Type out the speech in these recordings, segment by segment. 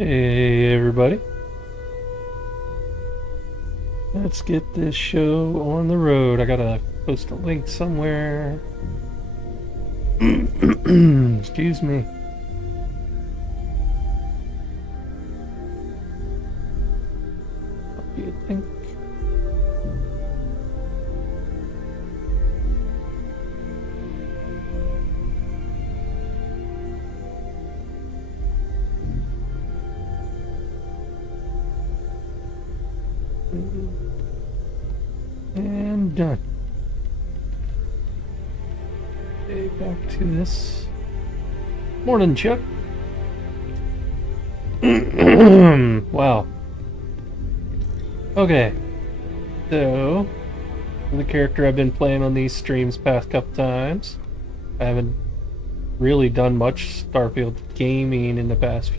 Hey everybody. Let's get this show on the road. I gotta post a link somewhere. Excuse me. What do you think? And done. Okay, back to this. Morning, Chuck. Wow. Okay. So, the character I've been playing on these streams past couple times. I haven't really done much Starfield gaming in the past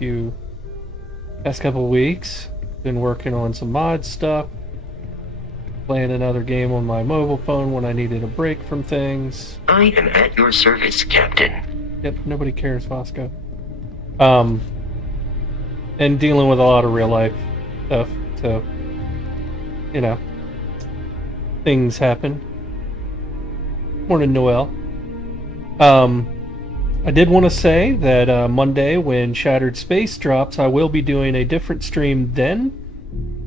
couple weeks. Been working on some mod stuff. Playing another game on my mobile phone when I needed a break from things. I am at your service, Captain. Yep, nobody cares, Vasco. And dealing with a lot of real life stuff, so, you know, things happen. Morning, Noel. I did want to say that Monday, when Shattered Space drops, I will be doing a different stream then.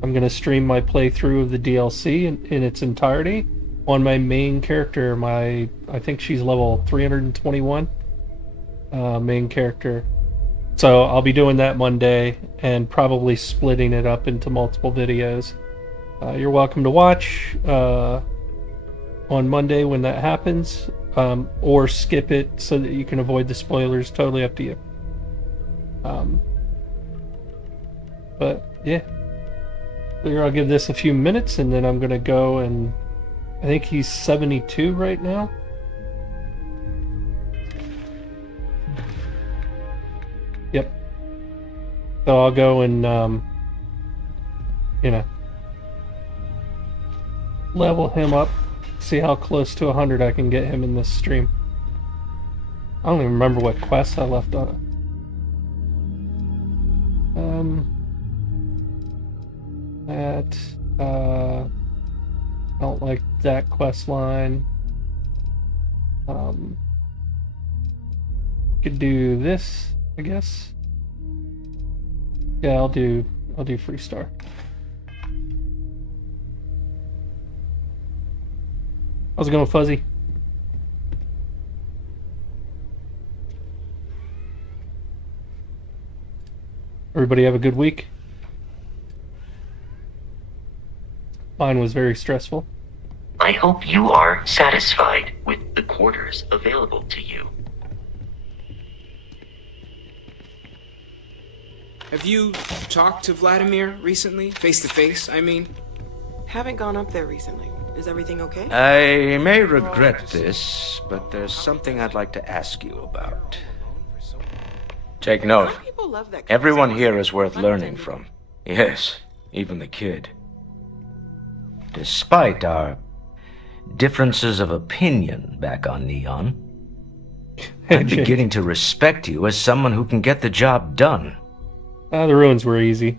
I'm going to stream my playthrough of the DLC in its entirety on my main character. I think she's level 321 main character. So I'll be doing that Monday and probably splitting it up into multiple videos. You're welcome to watch on Monday when that happens, or skip it so that you can avoid the spoilers. Totally up to you. But yeah. Figure I'll give this a few minutes and then I'm gonna go, and I think he's 72 right now. Yep. So I'll go and you know, level him up, see how close to 100 I can get him in this stream. I don't even remember what quests I left on. I don't like that quest line. Could do this, I guess. Yeah, I'll do Freestar. How's it going, Fuzzy? Everybody have a good week? Mine was very stressful. I hope you are satisfied with the quarters available to you. Have you talked to Vladimir recently? Face to face, I mean? Haven't gone up there recently. Is everything okay? I may regret this, but there's something I'd like to ask you about. Take note. Some people love that kind of Everyone stuff. here is worth learning from. Yes, even the kid. Despite our differences of opinion back on Neon, I'm beginning to respect you as someone who can get the job done. The ruins were easy.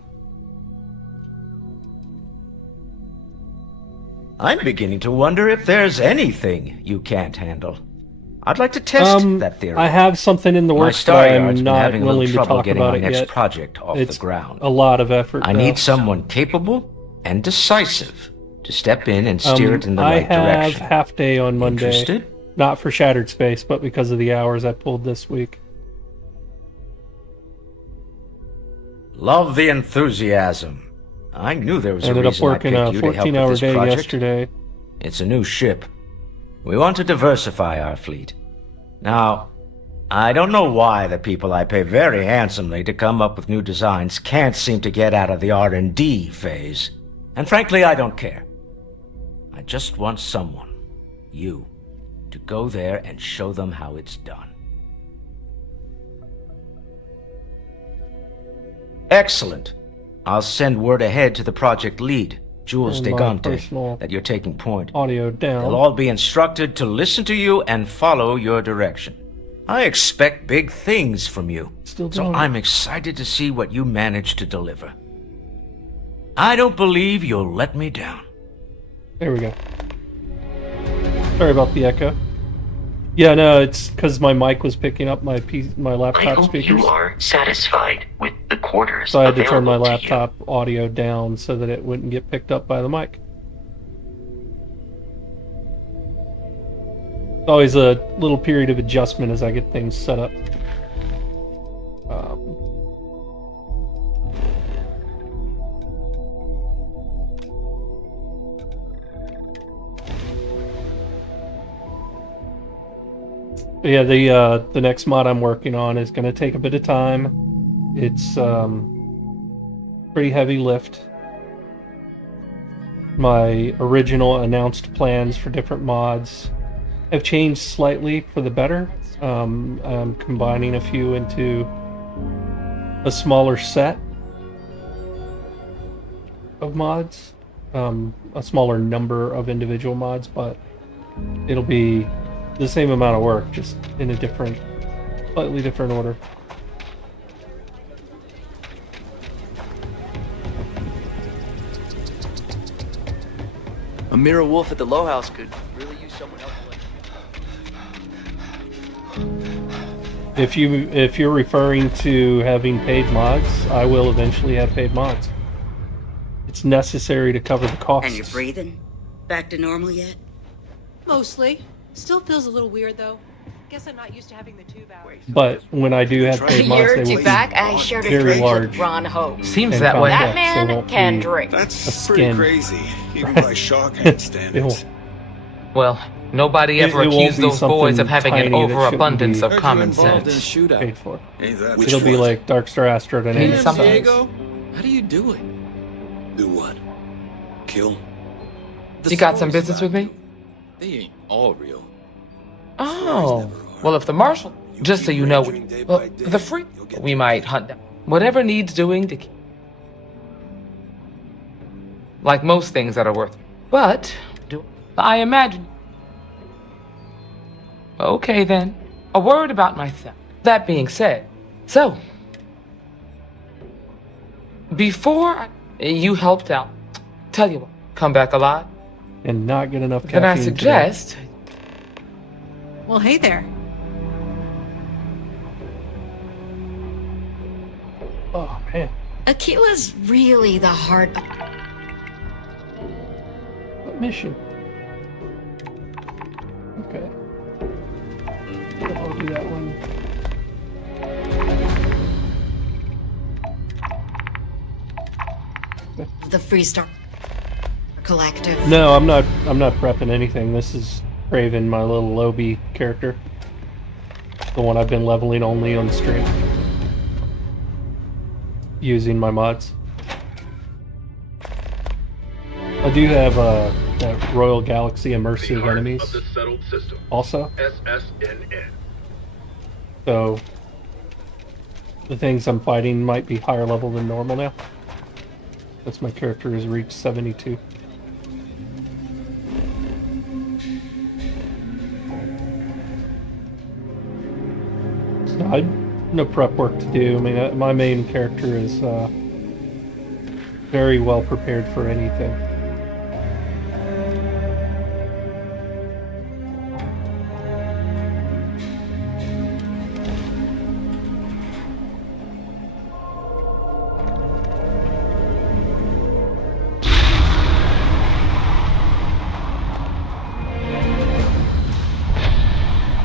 I'm beginning to wonder if there's anything you can't handle. I'd like to test that theory. I have something in the My works, but star I'm yard's been not having a willing little to trouble talk getting about my it next yet. project off It's the ground. a lot of effort. I need someone capable and decisive to step in and steer it in the right direction. I have half day on Monday. Interested? Not for Shattered Space, but because of the hours I pulled this week. Love the enthusiasm. I knew there was a Ended up reason I working picked a you to help 14-hour with this day project. yesterday. It's a new ship. We want to diversify our fleet. Now, I don't know why the people I pay very handsomely to come up with new designs can't seem to get out of the R&D phase. And frankly, I don't care. I just want someone, you, to go there and show them how it's done. Excellent. I'll send word ahead to the project lead, Jules And my Degante, personal that you're taking point. Audio down. They'll all be instructed to listen to you and follow your direction. I expect big things from you. Still So doing it. I'm excited to see what you manage to deliver. I don't believe you'll let me down. There we go. Sorry about the echo. Yeah, no, it's because my mic was picking up my I laptop hope speakers. you are satisfied with the quarters So I had to turn my available to you. laptop audio down so that it wouldn't get picked up by the mic. Always a little period of adjustment as I get things set up. But yeah, the next mod I'm working on is going to take a bit of time. It's pretty heavy lift. My original announced plans for different mods have changed slightly for the better. I'm combining a few into a smaller set of mods, a smaller number of individual mods, but it'll be the same amount of work, just in a different, slightly different order. A mirror wolf at the Low House could really use someone else. If you're referring to having paid mods, I will eventually have paid mods. It's necessary to cover the costs. And you're breathing? Back to normal yet? Mostly. Still feels a little weird though. Guess I'm not used to having the tube out. But when I do have paid mods, they will be I shared a very drink large. with Ron Hope. Seems and that way. That complex. They man won't can be drink. a That's pretty skin. crazy. Even by Shaw can't stand It it. won't- Well, nobody ever It won't accused be those boys something of having an tiny that shouldn't overabundance be of common involved in a sense. shootout. paid for. Ain't that It'll be like Darkstar Asteroid and Mean Alien. something. Diego, how do you do it? Do what? Kill? The You got some stories business about with me? you, they ain't all real. Oh, well, if the marshal, just so you know, well, the free, we might hunt down whatever needs doing to keep. Like most things that are worth. But, I imagine. Okay then, a word about myself. That being said, so, before you helped out, tell you what, come back alive, And not get enough then caffeine. I today. suggest Well, hey there. Oh man, Aquila's really the hard. what mission? Okay. I'll do that one. The Freestar Collective. No, I'm not prepping anything. This is Craven, my little Lobby character. The one I've been leveling only on stream. Using my mods. I do have that Royal Galaxy immersive enemies of the settled system, also. SSNN. So the things I'm fighting might be higher level than normal now. Since my character has reached 72. No prep work to do. I mean, my main character is very well prepared for anything.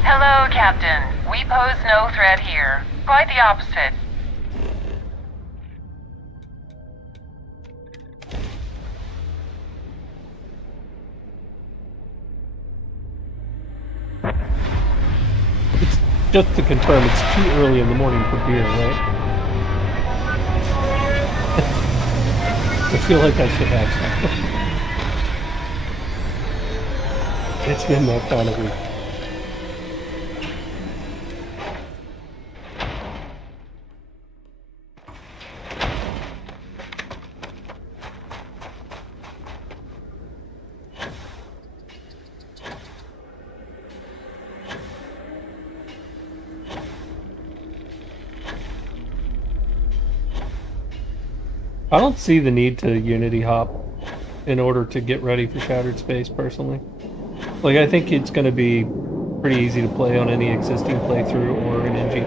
Hello, Captain. We pose no threat here. Quite the opposite. It's just to confirm, it's too early in the morning for beer, right? I feel like I should have some. It's been that kind of week. I don't see the need to Unity hop in order to get ready for Shattered Space, personally. Like, I think it's going to be pretty easy to play on any existing playthrough or an NG+.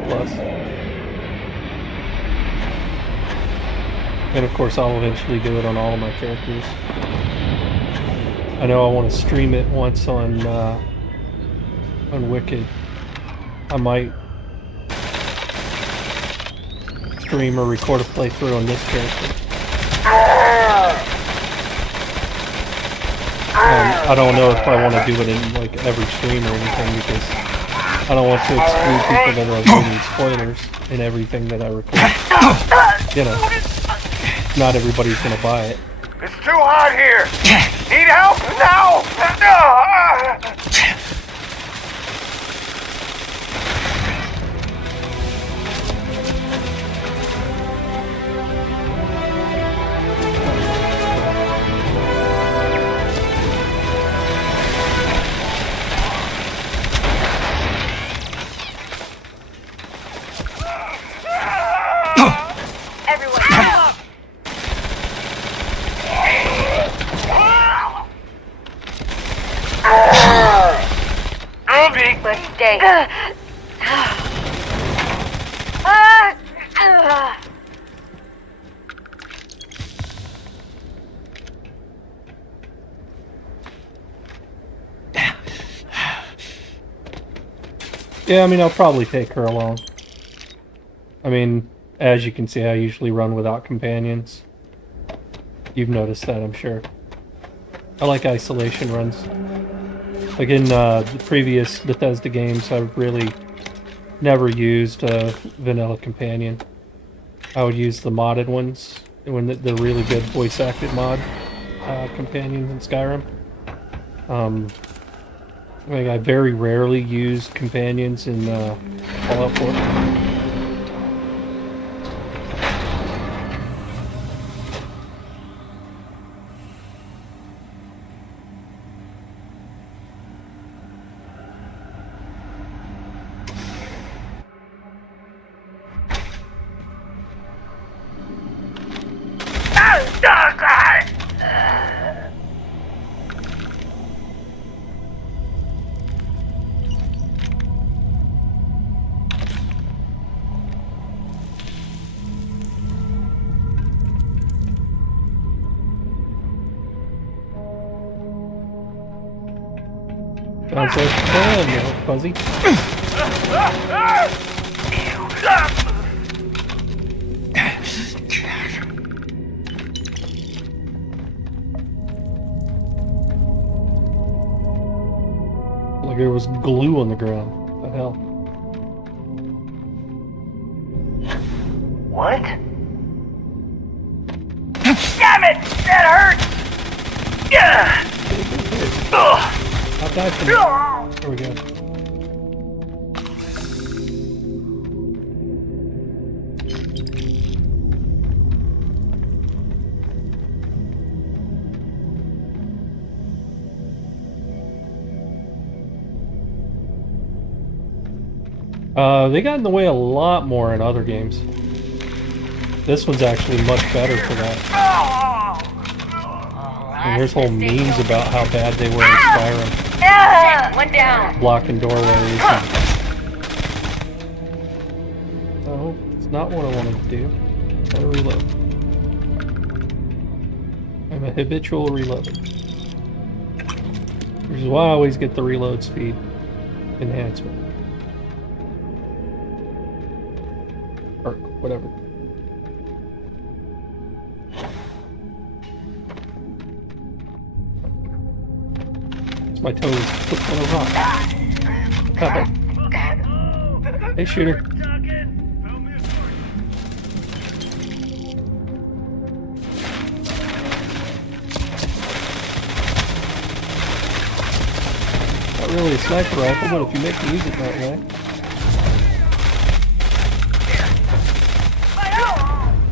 And of course, I'll eventually do it on all of my characters. I know I want to stream it once on Wicked. I might stream or record a playthrough on this character. I don't know if I want to do it in like every stream or anything, because I don't want to exclude people that are avoiding spoilers in everything that I record. You know, not everybody's gonna buy it. It's too hot here! Need help now! Mistake. Yeah, I mean, I'll probably take her along. I mean, as you can see, I usually run without companions. You've noticed that, I'm sure. I like isolation runs. Like in the previous Bethesda games, I've really never used a vanilla companion. I would use the modded ones, when the really good voice-acted mod companions in Skyrim. I very rarely used companions in Fallout 4. Sounds like fun, you know, Fuzzy. Like there was glue on the ground. What the hell? What? Damn it! That hurts! Not that for me. There we go. They got in the way a lot more in other games. This one's actually much better for that. And there's whole memes about how bad they were in Skyrim. One down. Blocking doorways. Oh, it's not what I wanted to do. Gotta reload. I'm a habitual reloader. Which is why I always get the reload speed enhancement. Or whatever. My toes flipped on a rock. Hey, shooter. Not really a sniper rifle, but if you make me use it that way.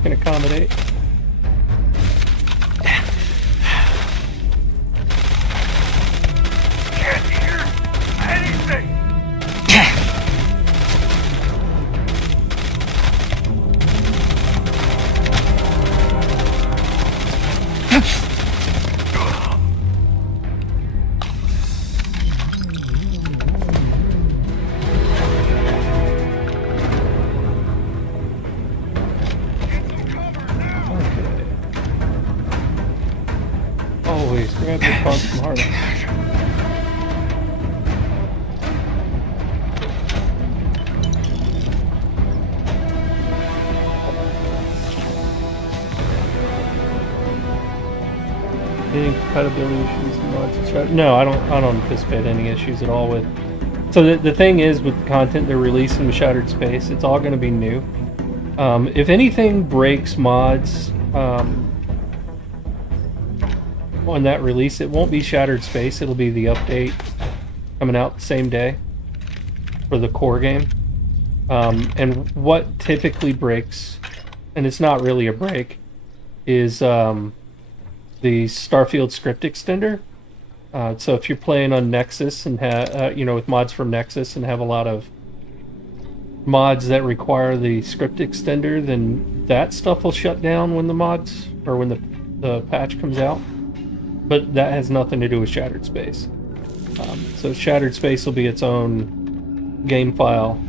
Can accommodate. grab the punk from Harlem. Any compatibility issues in mods and Shattered? No, I don't anticipate any issues at all with. So the thing is, with the content they're releasing with Shattered Space, it's all going to be new. If anything breaks mods on that release, it won't be Shattered Space. It'll be the update coming out the same day for the core game. And what typically breaks, and it's not really a break, is the Starfield script extender. So if you're playing on Nexus and with mods from Nexus and have a lot of mods that require the script extender, then that stuff will shut down when the mods or when the patch comes out. But that has nothing to do with Shattered Space. So Shattered Space will be its own game file.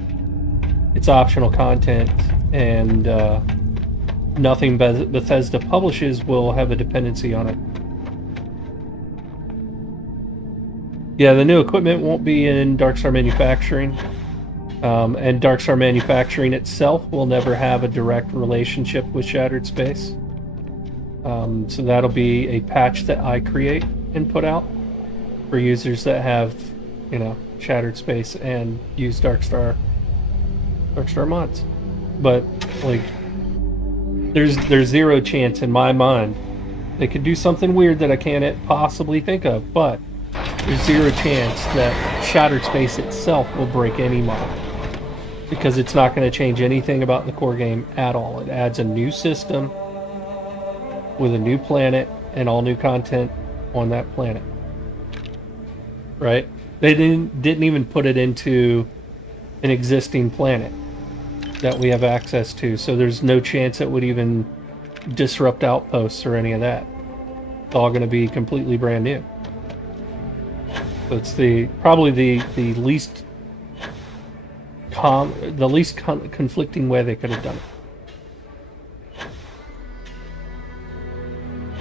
It's optional content, and nothing Bethesda publishes will have a dependency on it. Yeah, the new equipment won't be in Darkstar Manufacturing. And Darkstar Manufacturing itself will never have a direct relationship with Shattered Space. So that'll be a patch that I create and put out for users that have, Shattered Space and use Darkstar mods. But like, there's zero chance in my mind they could do something weird that I can't possibly think of, but there's zero chance that Shattered Space itself will break any mod, because it's not going to change anything about the core game at all. It adds a new system with a new planet and all new content on that planet. Right? They didn't even put it into an existing planet that we have access to, so there's no chance it would even disrupt outposts or any of that. It's all going to be completely brand new. So it's probably the least conflicting way they could have done it.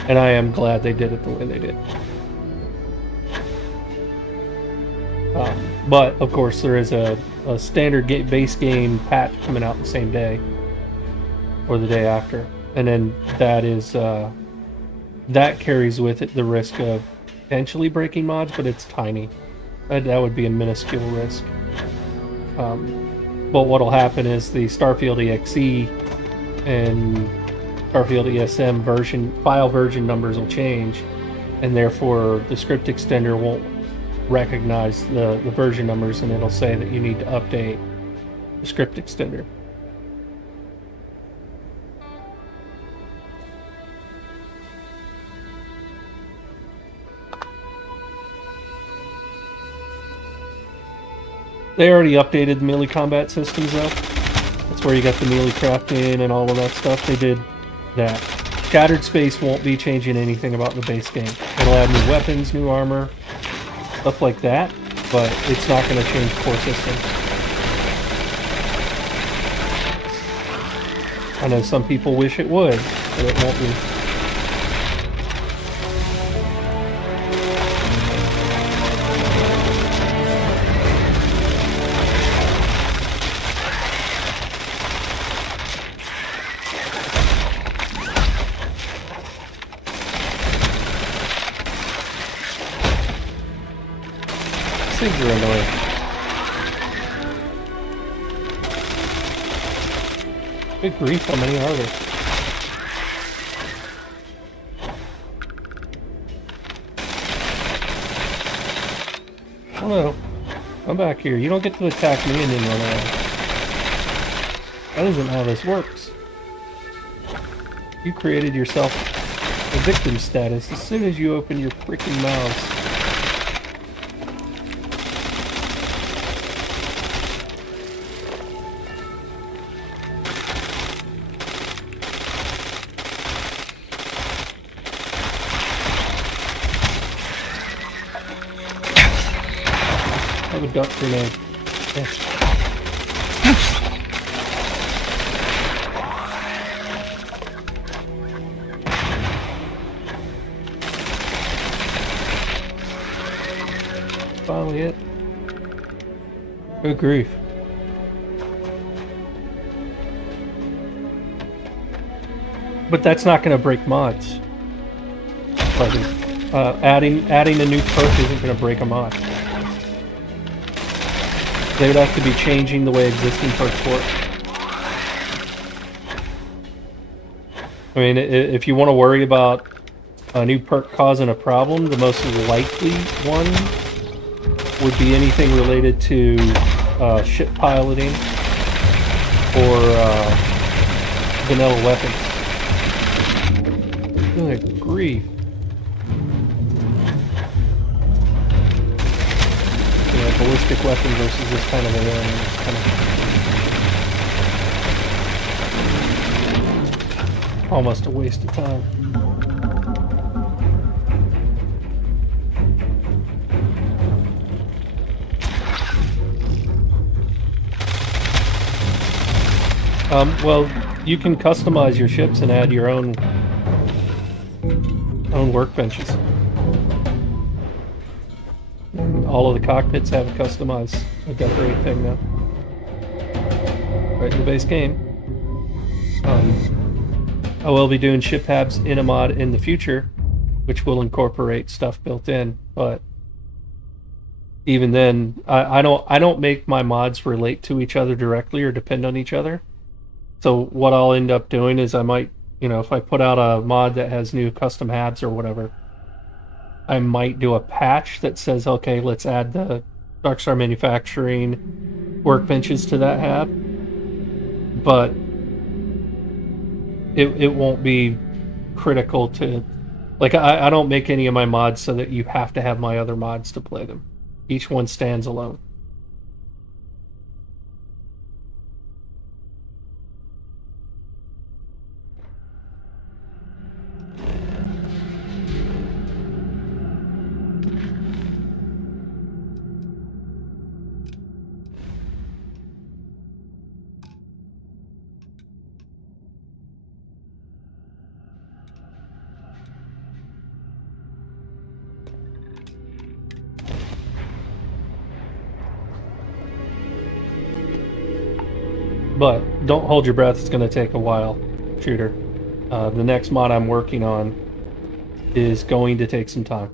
And I am glad they did it the way they did. But of course, there is a standard base game patch coming out the same day or the day after, and then that carries with it the risk of potentially breaking mods, but it's tiny. That would be a minuscule risk. But what'll happen is the Starfield EXE and Starfield ESM file version numbers will change, and therefore the script extender won't recognize the version numbers, and it'll say that you need to update the script extender. They already updated the melee combat systems though. That's where you got the melee crafting and all of that stuff. They did that. Shattered Space won't be changing anything about the base game. It'll add new weapons, new armor, stuff like that, but it's not going to change the core system. I know some people wish it would, but it won't be. Things are annoying. Good grief, how many are there? Hello. I'm back here. You don't get to attack me and then run away. That isn't how this works. You created yourself a victim status as soon as you open your freaking mouths. Have a duck grenade. Yes. finally it. Good grief. But that's not going to break mods. Like, adding a new perk isn't going to break a mod. They would have to be changing the way existing perks work. I mean, if you want to worry about a new perk causing a problem, the most likely one would be anything related to ship piloting or vanilla weapons. Good grief. Yeah, ballistic weapon versus this kind of a almost a waste of time. Well, you can customize your ships and add your own workbenches. All of the cockpits have a customized decorate thing now. Right in the base game. I will be doing ship habs in a mod in the future, which will incorporate stuff built in, but even then, I don't make my mods relate to each other directly or depend on each other. So what I'll end up doing is I might, if I put out a mod that has new custom habs or whatever, I might do a patch that says, okay, let's add the Darkstar Manufacturing workbenches to that hab. But it won't be critical to... Like, I don't make any of my mods so that you have to have my other mods to play them. Each one stands alone. But don't hold your breath, it's going to take a while, shooter. The next mod I'm working on is going to take some time.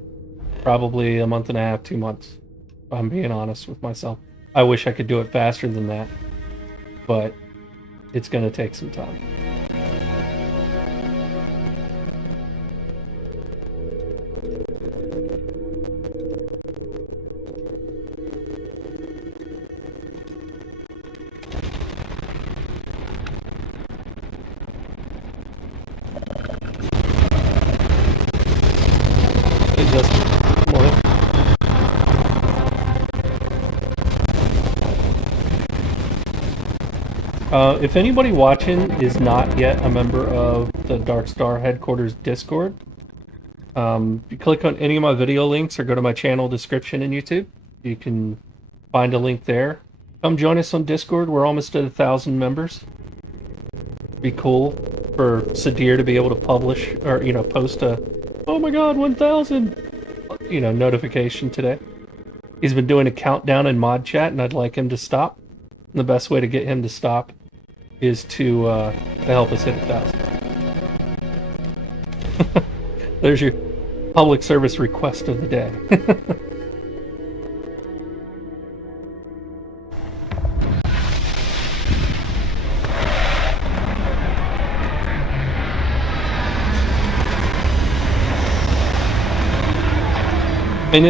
Probably a month and a half, 2 months, if I'm being honest with myself. I wish I could do it faster than that, but it's going to take some time. If anybody watching is not yet a member of the Darkstar Headquarters Discord, you click on any of my video links or go to my channel description in YouTube. You can find a link there. Come join us on Discord. We're almost at 1,000 members. Be cool for Sadir to be able to publish or post a "Oh my God, 1,000" notification today. He's been doing a countdown in mod chat, and I'd like him to stop. And the best way to get him to stop is to help us hit 1,000. There's your public service request of the day. And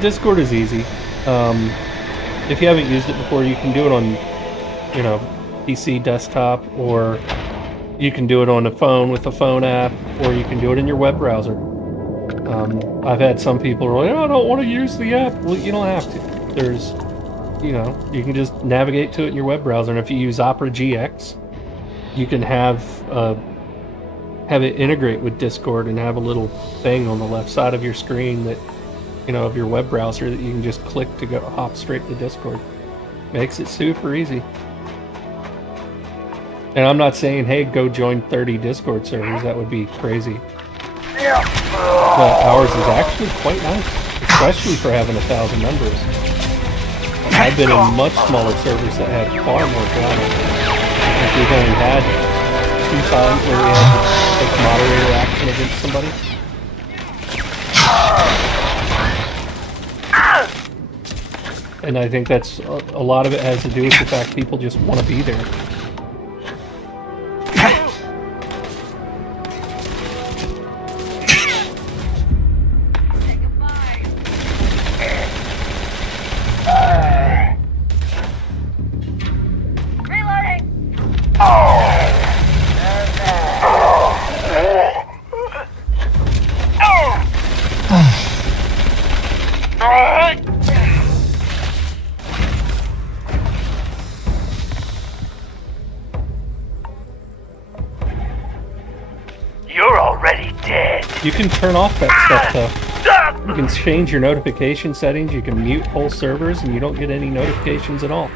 Discord is easy. If you haven't used it before, you can do it on, PC, desktop, or you can do it on a phone with a phone app, or you can do it in your web browser. I've had some people who are like, "Oh, I don't want to use the app." Well, you don't have to. There's, you can just navigate to it in your web browser, and if you use Opera GX, you can have it integrate with Discord and have a little thing on the left side of your screen that, of your web browser that you can just click to go hop straight to Discord. Makes it super easy. And I'm not saying, hey, go join 30 Discord servers. That would be crazy. But ours is actually quite nice. It's especially for having 1,000 members. I've been in much smaller servers that had far more drama. Like we've only had 2 times where we had to take moderator action against somebody. And I think that's a lot of it has to do with the fact people just want to be there. You can turn off that stuff though. You can change your notification settings, you can mute whole servers, and you don't get any notifications at all.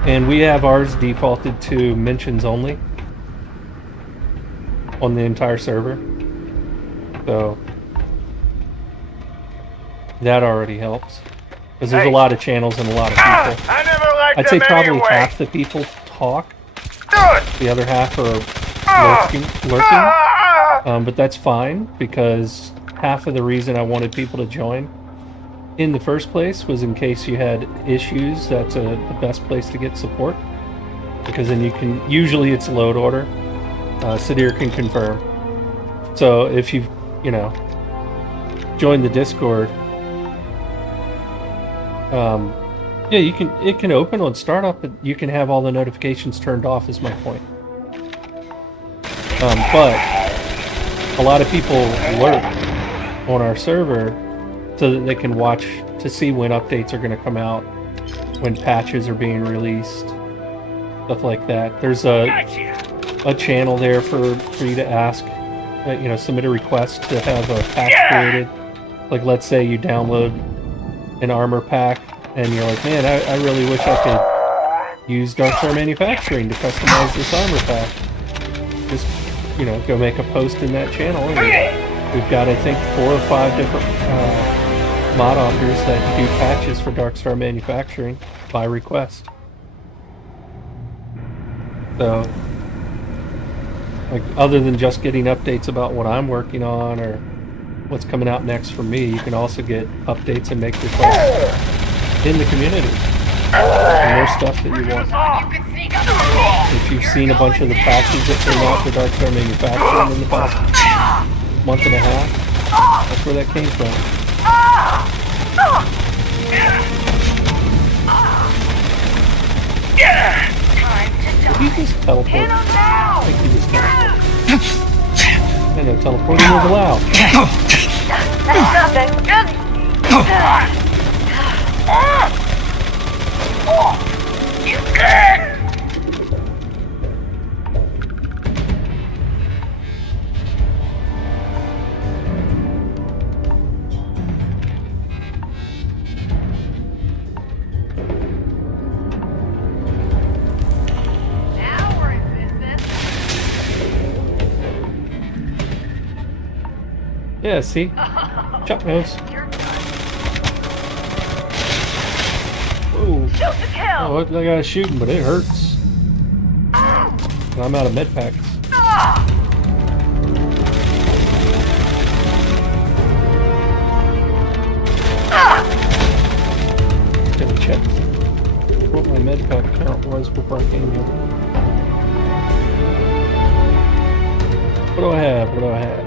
And we have ours defaulted to mentions only on the entire server. So that already helps. Because there's a lot of channels and a lot of people. I'd say probably half the people talk. The other half are lurking. But that's fine, because half of the reason I wanted people to join in the first place was in case you had issues. That's the best place to get support, because then you can, usually it's load order. Sadir can confirm. So if you've, joined the Discord, yeah, you can, it can open on startup, but you can have all the notifications turned off is my point. But a lot of people lurk on our server so that they can watch to see when updates are going to come out, when patches are being released, stuff like that. There's a channel there for you to ask, submit a request to have a patch created. Like, let's say you download an armor pack and you're like, man, I really wish I could use Darkstar Manufacturing to customize this armor pack. Just, go make a post in that channel. And we've got, I think, 4 or 5 different mod authors that do patches for Darkstar Manufacturing by request. So, like, other than just getting updates about what I'm working on or what's coming out next for me, you can also get updates and make requests in the community. And more stuff that you want. If you've seen a bunch of the patches that came out for Darkstar Manufacturing in the past month and a half, that's where that came from. Did he just teleport? I think he just teleported. I know, teleporting is allowed. You good? Now we're in business. Yeah, see? Chuck knows. Whoa. Shoot to kill. Oh, that guy's shooting, but it hurts. And I'm out of med packs. Gonna check what my med pack count was before I came here. What do I have? What do I have?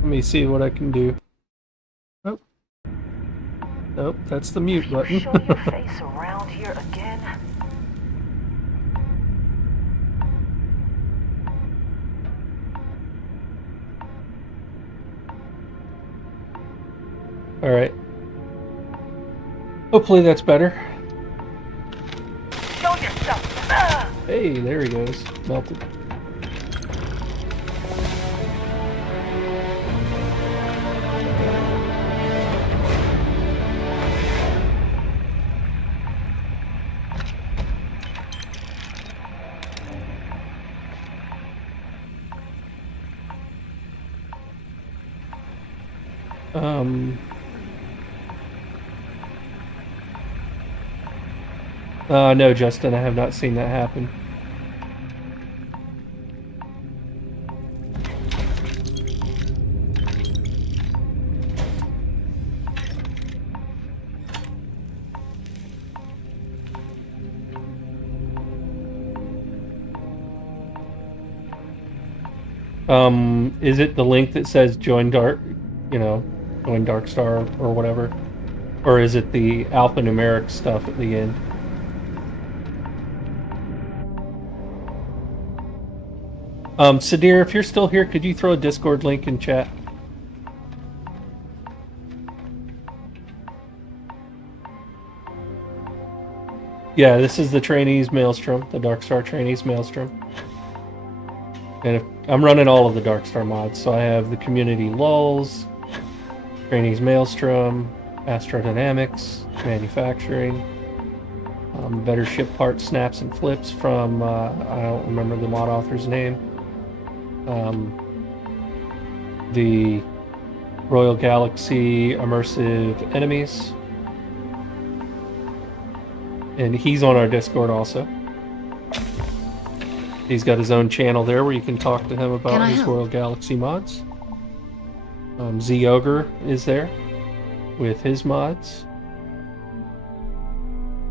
Let me see what I can do. Oh. Nope, that's the mute button. Show your face around here again. Alright. Hopefully that's better. Show yourself. Hey, there he goes. Melted. No, Justin, I have not seen that happen. Is it the link that says join Dark, join Dark Star or whatever? Or is it the alphanumeric stuff at the end? Sadir, if you're still here, could you throw a Discord link in chat? Yeah, this is the Trainees Maelstrom, the Dark Star Trainees Maelstrom. And I'm running all of the Dark Star mods, so I have the Community Lulls, Trainees Maelstrom, Astrodynamics, Manufacturing, Better Ship Parts, Snaps and Flips from, I don't remember the mod author's name, the Royal Galaxy Immersive Enemies, and he's on our Discord also. He's got his own channel there where you can talk to him about his Royal Galaxy mods. Z Ogre is there with his mods.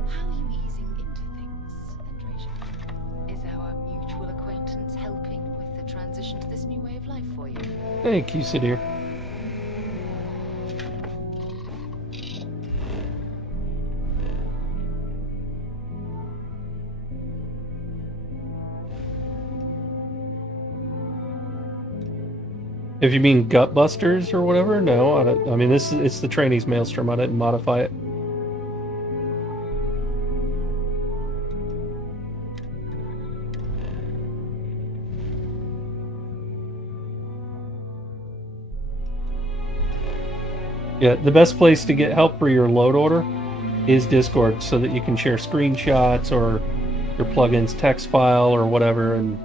How are you easing into things, Andrasia? Is our mutual acquaintance helping with the transition to this new way of life for you? Thank you, Sadir. If you mean Gutbusters or whatever, no, I don't. I mean, it's the Trainees Maelstrom. I didn't modify it. Yeah, the best place to get help for your load order is Discord, so that you can share screenshots or your plugin's text file or whatever. And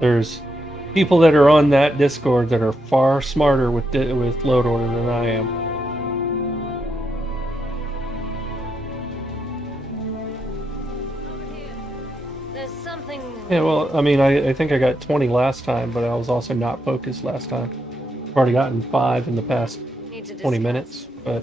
there's people that are on that Discord that are far smarter with load order than I am. There's something. Yeah, well, I mean, I think I got 20 last time, but I was also not focused last time. I've already gotten 5 in the past 20 minutes, but...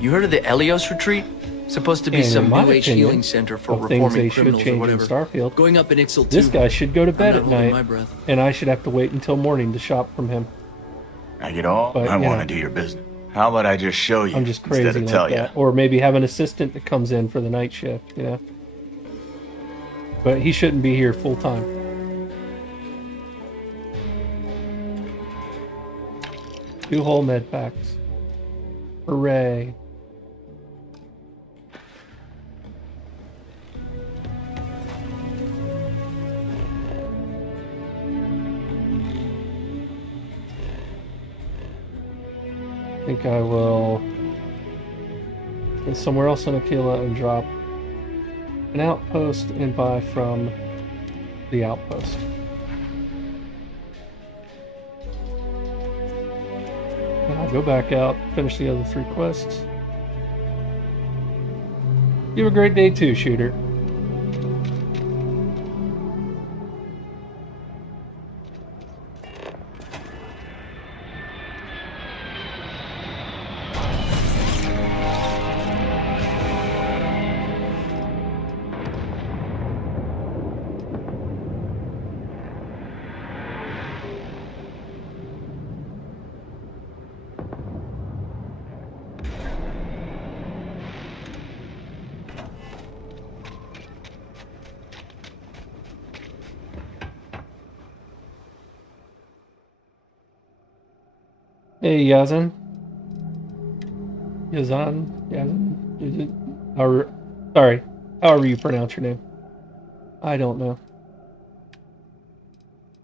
You heard of the Elios retreat? Supposed to be some new age healing center for reforming criminals or whatever. Starfield, going up in Ixal 2. This guy should go to bed at night, my breath. and I should have to wait until morning to shop from him. I get all I want to do your business. How about I just show you I'm just crazy instead of like tell that. you? Or maybe have an assistant that comes in for the night shift, But he shouldn't be here full time. Two whole med packs. Hooray. I think I will go somewhere else on Aquila and drop an outpost and buy from the outpost. And I'll go back out, finish the other 3 quests. You have a great day too, Shooter. Hey, Yazan. Yazan? Is it? Sorry, however you pronounce your name. I don't know.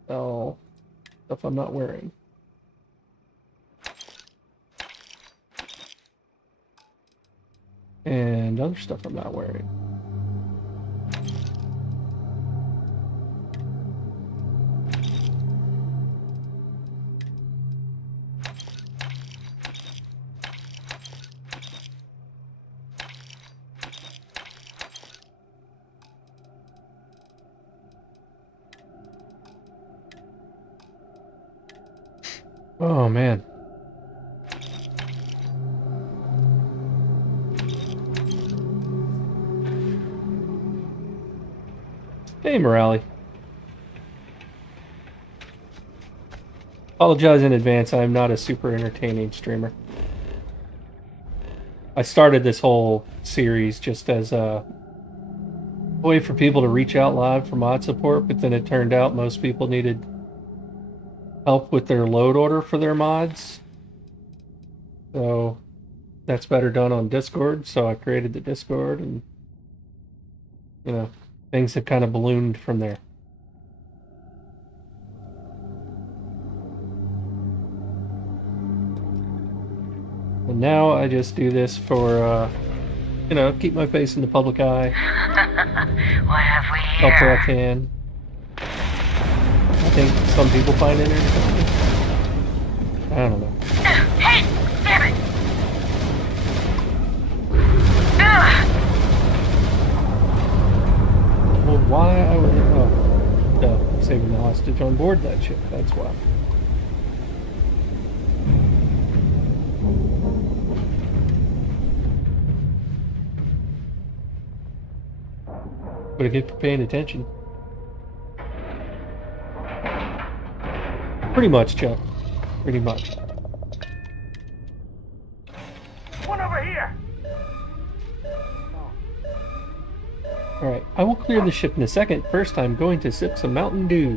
Oh, stuff I'm not wearing. And other stuff I'm not wearing. Oh, man. Hey, Morale. Apologize in advance, I'm not a super entertaining streamer. I started this whole series just as a way for people to reach out live for mod support, but then it turned out most people needed help with their load order for their mods. So that's better done on Discord, so I created the Discord, and you know, things have kind of ballooned from there. And now I just do this for, you know, keep my face in the public eye. What have we here? Help where I can. I think some people find it entertaining. I don't know. Hey! Damn it! Well, why I would... Oh, duh. I'm saving the hostage on board that ship. That's why. But I get for paying attention. Pretty much, Chuck. Pretty much. One over here. Alright, I will clear the ship in a second. First, I'm going to sip some Mountain Dew.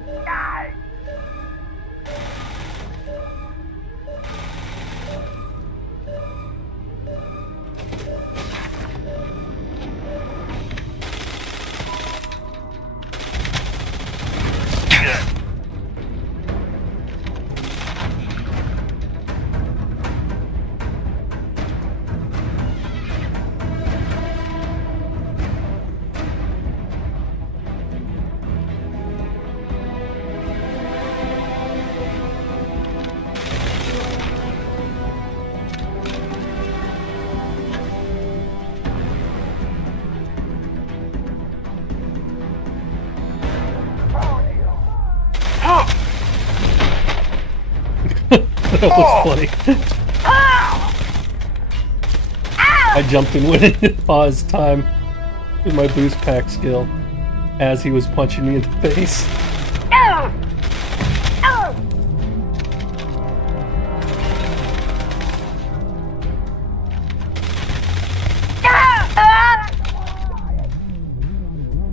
That was funny. I jumped in with it, paused time with my boost pack skill as he was punching me in the face.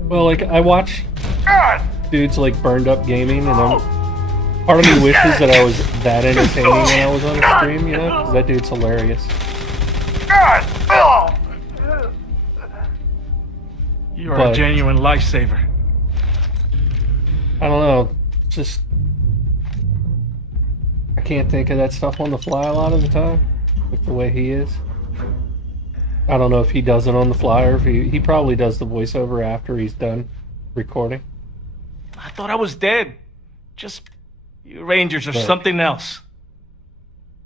Well, like, I watch dudes like Burned Up Gaming, and part of me wishes that I was that entertaining when I was on a stream, you know? Because that dude's hilarious. You are a genuine lifesaver. I don't know, just... I can't think of that stuff on the fly a lot of the time, with the way he is. I don't know if he does it on the fly, or if he probably does the voiceover after he's done recording. I thought I was dead. Just... You Rangers are something else.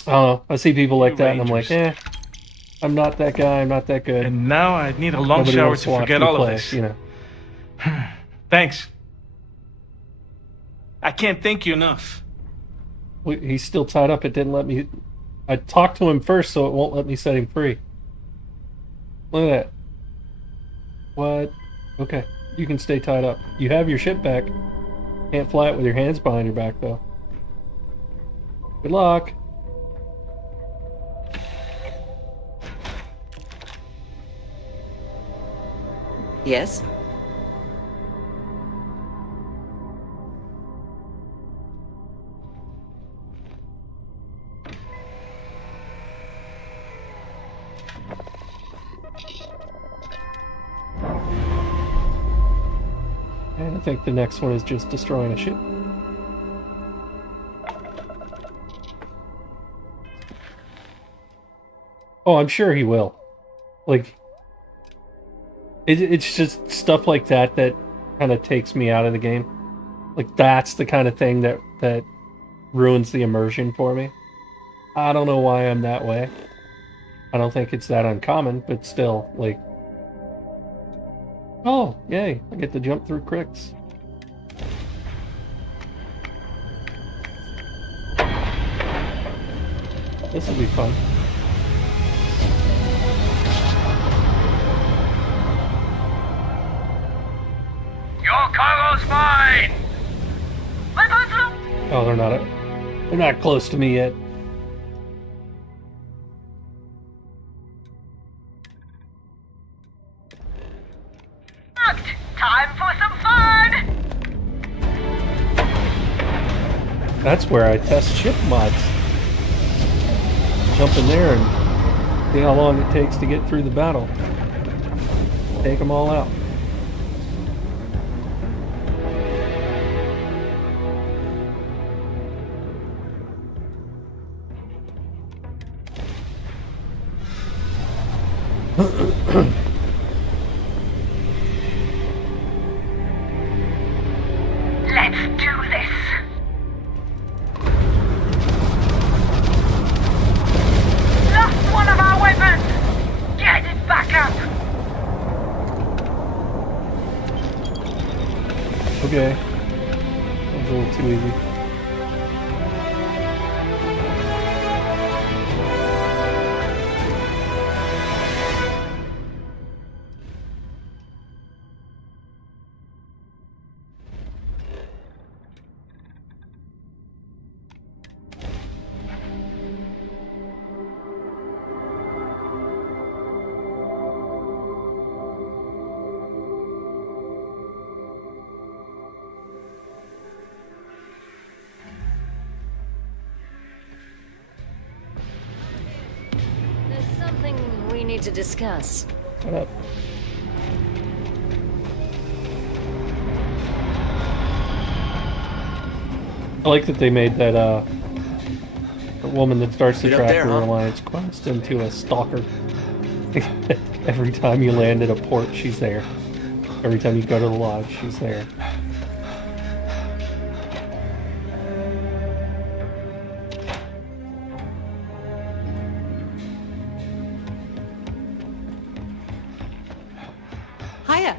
I don't know. I see people like that, and I'm like, eh, I'm not that guy. I'm not that good. And now I need a long shower to forget all of this. You know. Thanks. I can't thank you enough. He's still tied up. It didn't let me. I talked to him first, so it won't let me set him free. Look at that. What? Okay, you can stay tied up. You have your ship back. Can't fly it with your hands behind your back, though. Good luck. Yes? And I think the next one is just destroying a ship. Oh, I'm sure he will. Like, it's just stuff like that that kind of takes me out of the game. Like, that's the kind of thing that ruins the immersion for me. I don't know why I'm that way. I don't think it's that uncommon, but still, like... Oh, yay, I get to jump through cricks. This will be fun. Your cargo's mine! Oh, they're not close to me yet. Time for some fun! That's where I test ship mods. Jump in there and see how long it takes to get through the battle. Take them all out. Let's do this! Lost one of our weapons! Get it back up! Okay. That was a little too easy. There's something we need to discuss. Shut up. I like that they made that the woman that starts the Tracker Alliance quest into a stalker. Every time you land at a port, she's there. Every time you go to the lodge, she's there. Hiya.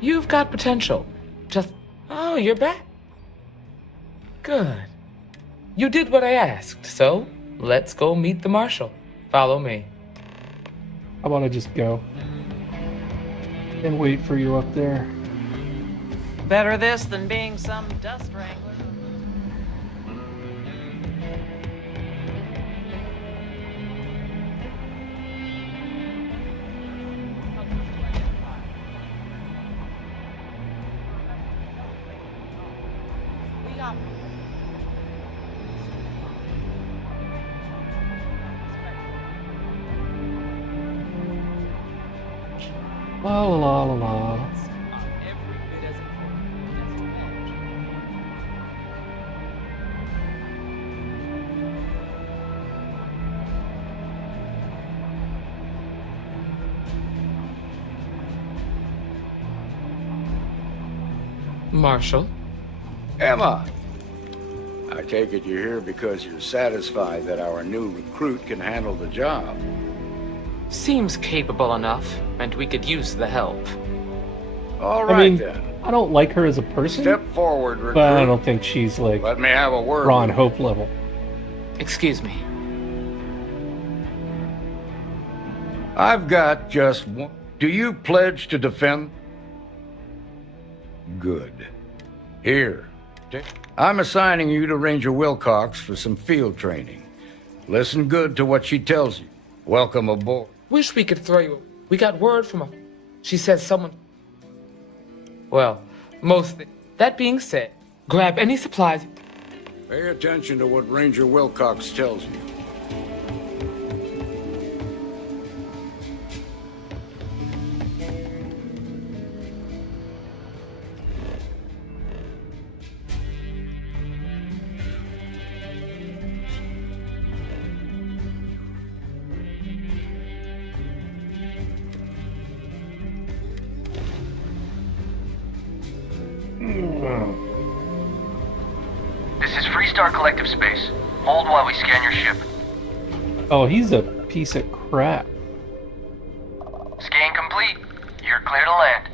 You've got potential. Just... Oh, you're back. Good. You did what I asked, so let's go meet the Marshal. Follow me. How about I just go? And wait for you up there. Better this than being some dust wrangler. La la la la la. Marshal? Emma! I take it you're here because you're satisfied that our new recruit can handle the job. Seems capable enough, and we could use the help. All right, I mean, then. I don't like her as a person. Step forward, recruit. But I don't think she's like Let me have a word. Ron Hope level. Excuse me. I've got just one. Do you pledge to defend? Good. Here. I'm assigning you to Ranger Wilcox for some field training. Listen good to what she tells you. Welcome aboard. Wish we could throw you. We got word from her. She says someone... Well, most... That being said, grab any supplies... Pay attention to what Ranger Wilcox tells you. This is Freestar Collective Space. Hold while we scan your ship. Oh, he's a piece of crap. Scan complete. You're clear to land.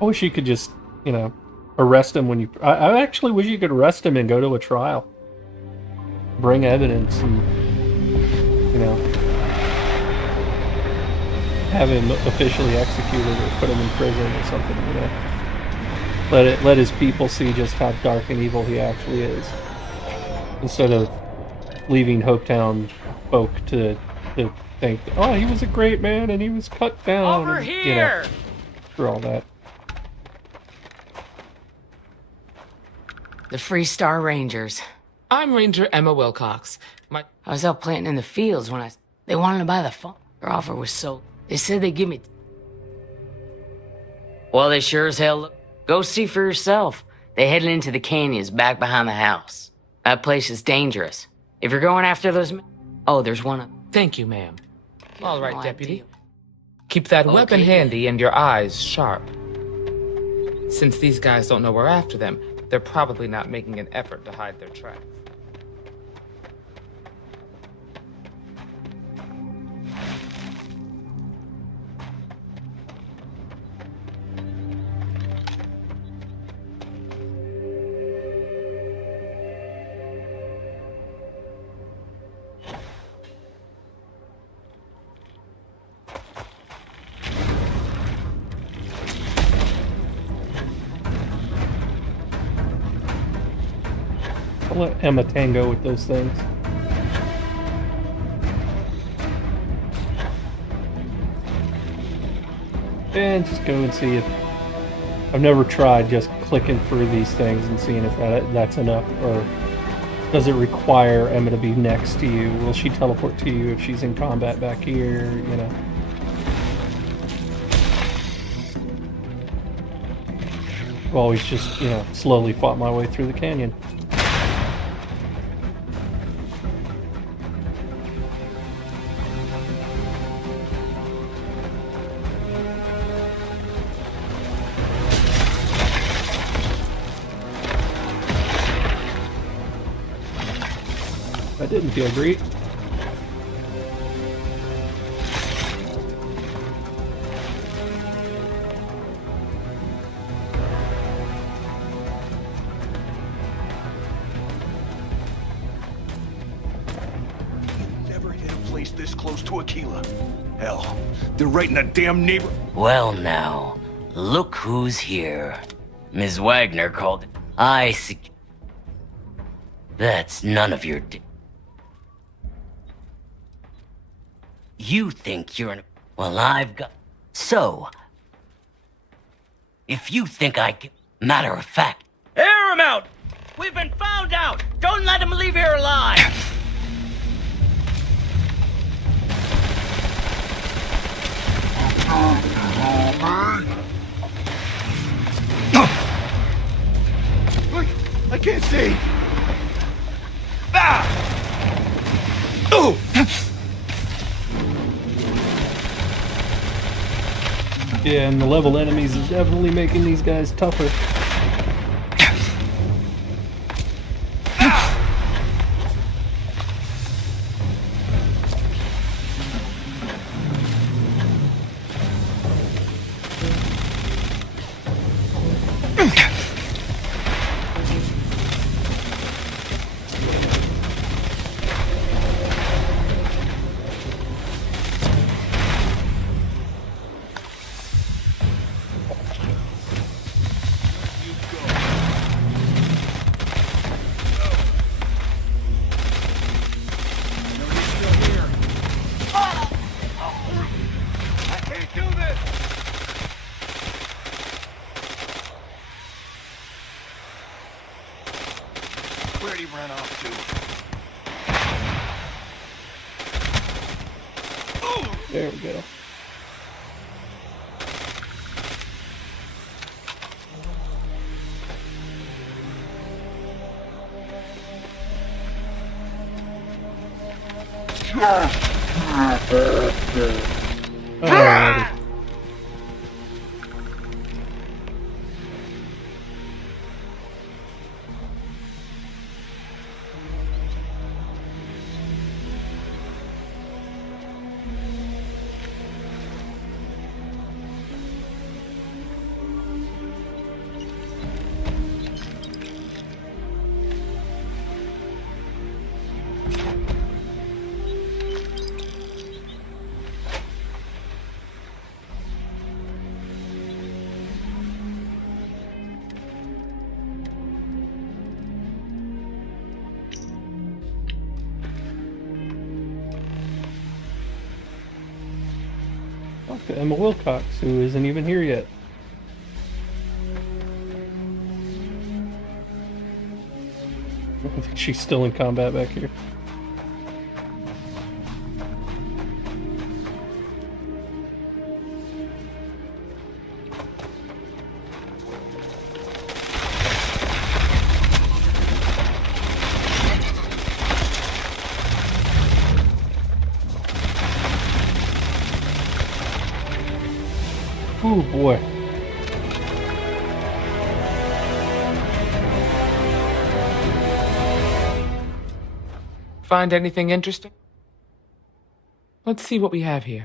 I wish you could just, you know, arrest him when you... I actually wish you could arrest him and go to a trial. Bring evidence and, you know, have him officially executed or put him in prison or something, you know. Let his people see just how dark and evil he actually is. Instead of leaving Hopetown folk to think, oh, he was a great man and he was cut down. Over and, here! You know, for all that. The Freestar Rangers. I'm Ranger Emma Wilcox. I was out planting in the fields when they wanted to buy the farm. Their offer was so... They said they'd give me... Well, they sure as hell look. Go see for yourself. They headed into the canyons back behind the house. That place is dangerous. If you're going after those... Oh, there's one up. Thank you, ma'am. All right, No Deputy. idea. Keep that weapon Okay. handy and your eyes sharp. Since these guys don't know we're after them, they're probably not making an effort to hide their tracks. I'll let Emma tango with those things. And just go and see if... I've never tried just clicking through these things and seeing if that's enough, or does it require Emma to be next to you? Will she teleport to you if she's in combat back here, you know? I've always just, you know, slowly fought my way through the canyon. That didn't feel great. Never hit a place this close to Aquila. Hell, they're right in the damn neighbor. Well now, look who's here. Ms. Waggoner called it. I see. That's none of your... You think you're an... Well, I've got... So... If you think I can... Matter of fact... Air him out! We've been found out! Don't let him leave here alive! I can't see. Ah! Oh! Yeah, and the level enemies is definitely making these guys tougher. Where'd he run off to? There we go. Alrighty. Talk to Emma Wilcox, who isn't even here yet. I think she's still in combat back here. Oh boy. Find anything interesting? Let's see what we have here.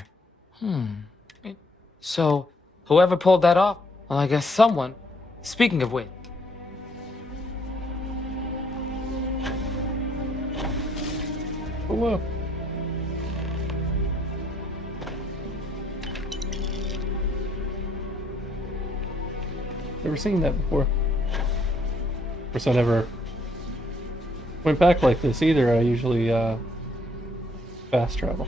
So, whoever pulled that off, well, I guess someone. Speaking of which. Hello. Never seen that before. Of course, I never went back like this either. I usually fast travel.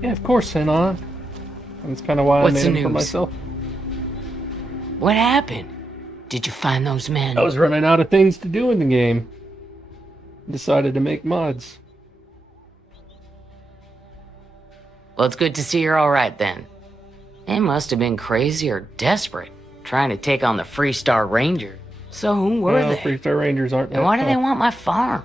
Yeah, of course, Henon. That's kind of why I made him for myself. What happened? Did you find those men? I was running out of things to do in the game. Decided to make mods. Well, it's good to see you're all right then. They must have been crazy or desperate, trying to take on the Freestar Ranger. So who were they? Freestar Rangers aren't. And why do they want my farm?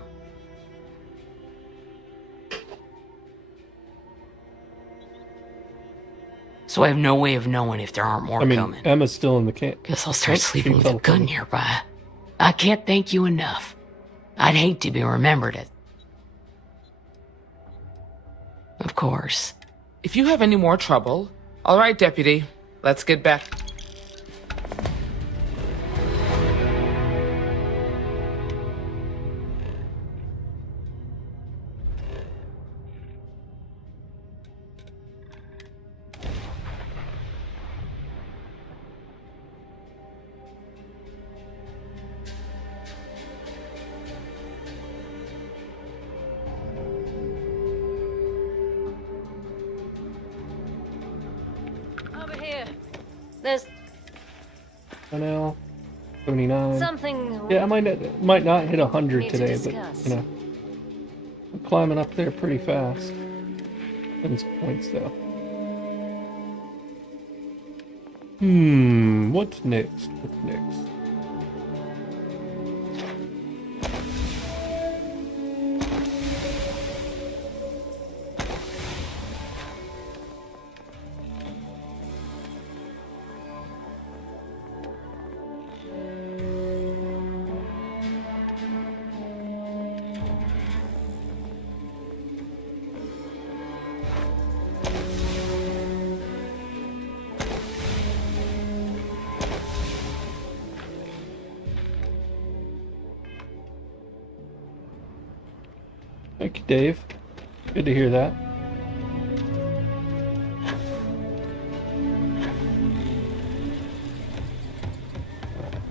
So I have no way of knowing if there aren't more coming. Emma's still in the camp. Guess I'll start sleeping with a gun nearby. I can't thank you enough. I'd hate to be remembered as... Of course. If you have any more trouble... All right, Deputy. Let's get back... Over here. There's 79. something. Yeah, I might not hit 100 need to today, but discuss. you know, I'm climbing up there pretty fast. Those points though. What's next? What's next? Thank you, Dave. Good to hear that.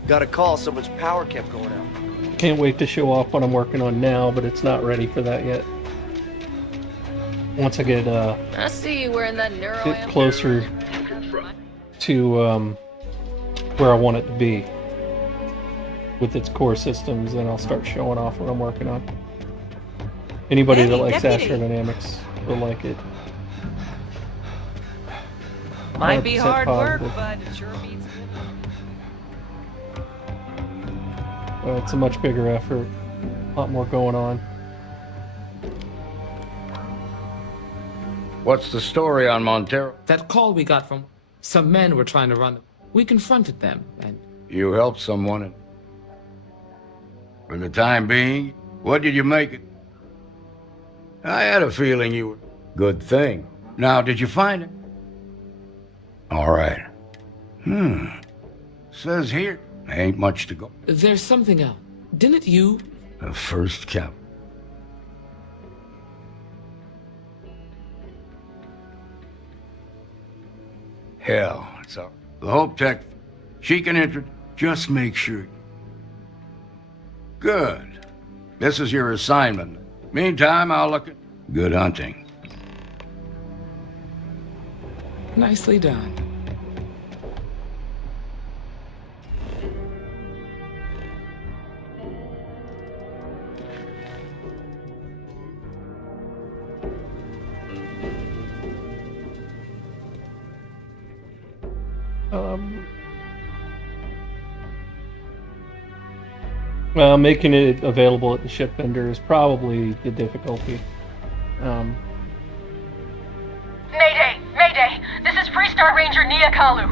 Got a call, someone's power kept going out. Can't wait to show off what I'm working on now, but it's not ready for that yet. Once I get I see you wearing that get closer to where I want it to be with its core systems, then I'll start showing off what I'm working on. Anybody that likes astrodynamics will like it. Might be 100% hard work, positive. but it sure beats It's a much bigger effort, a lot more going on. What's the story on Montero? That call we got from some men were trying to run. We confronted them, and You helped someone. And for the time being, what did you make it? I had a feeling you were... Good thing. Now, did you find it? All right. Says here, ain't much to go. there's something else. Didn't you? The first cap. Hell, it's up. The Hope Tech. She can enter. Just make sure. Good. This is your assignment. Meantime, I'll look at... Good hunting. Nicely done. Well, making it available at the ship vendor is probably the difficulty. Mayday! Mayday! This is Freestar Ranger Nia Kalu.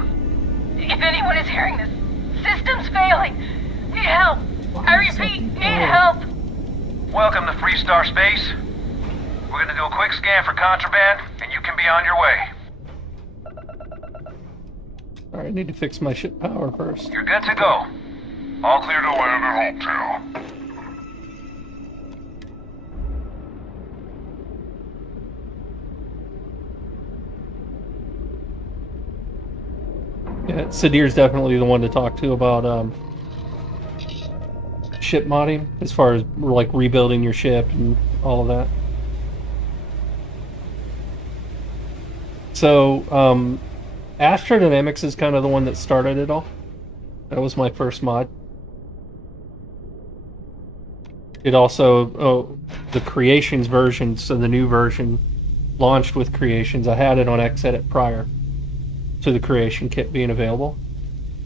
If anyone is hearing this, system's failing. Need help. I repeat, need help. Welcome to Freestar Space. We're gonna do a quick scan for contraband, and you can be on your way. Alright, I need to fix my ship power first. You're good to go. All clear to land at hotel. Yeah, Sadir's definitely the one to talk to about ship modding, as far as like rebuilding your ship and all of that. So, Astrodynamics is kind of the one that started it all. That was my first mod. It also, the Creations version, so the new version launched with Creations. I had it on Xedit prior to the Creation Kit being available.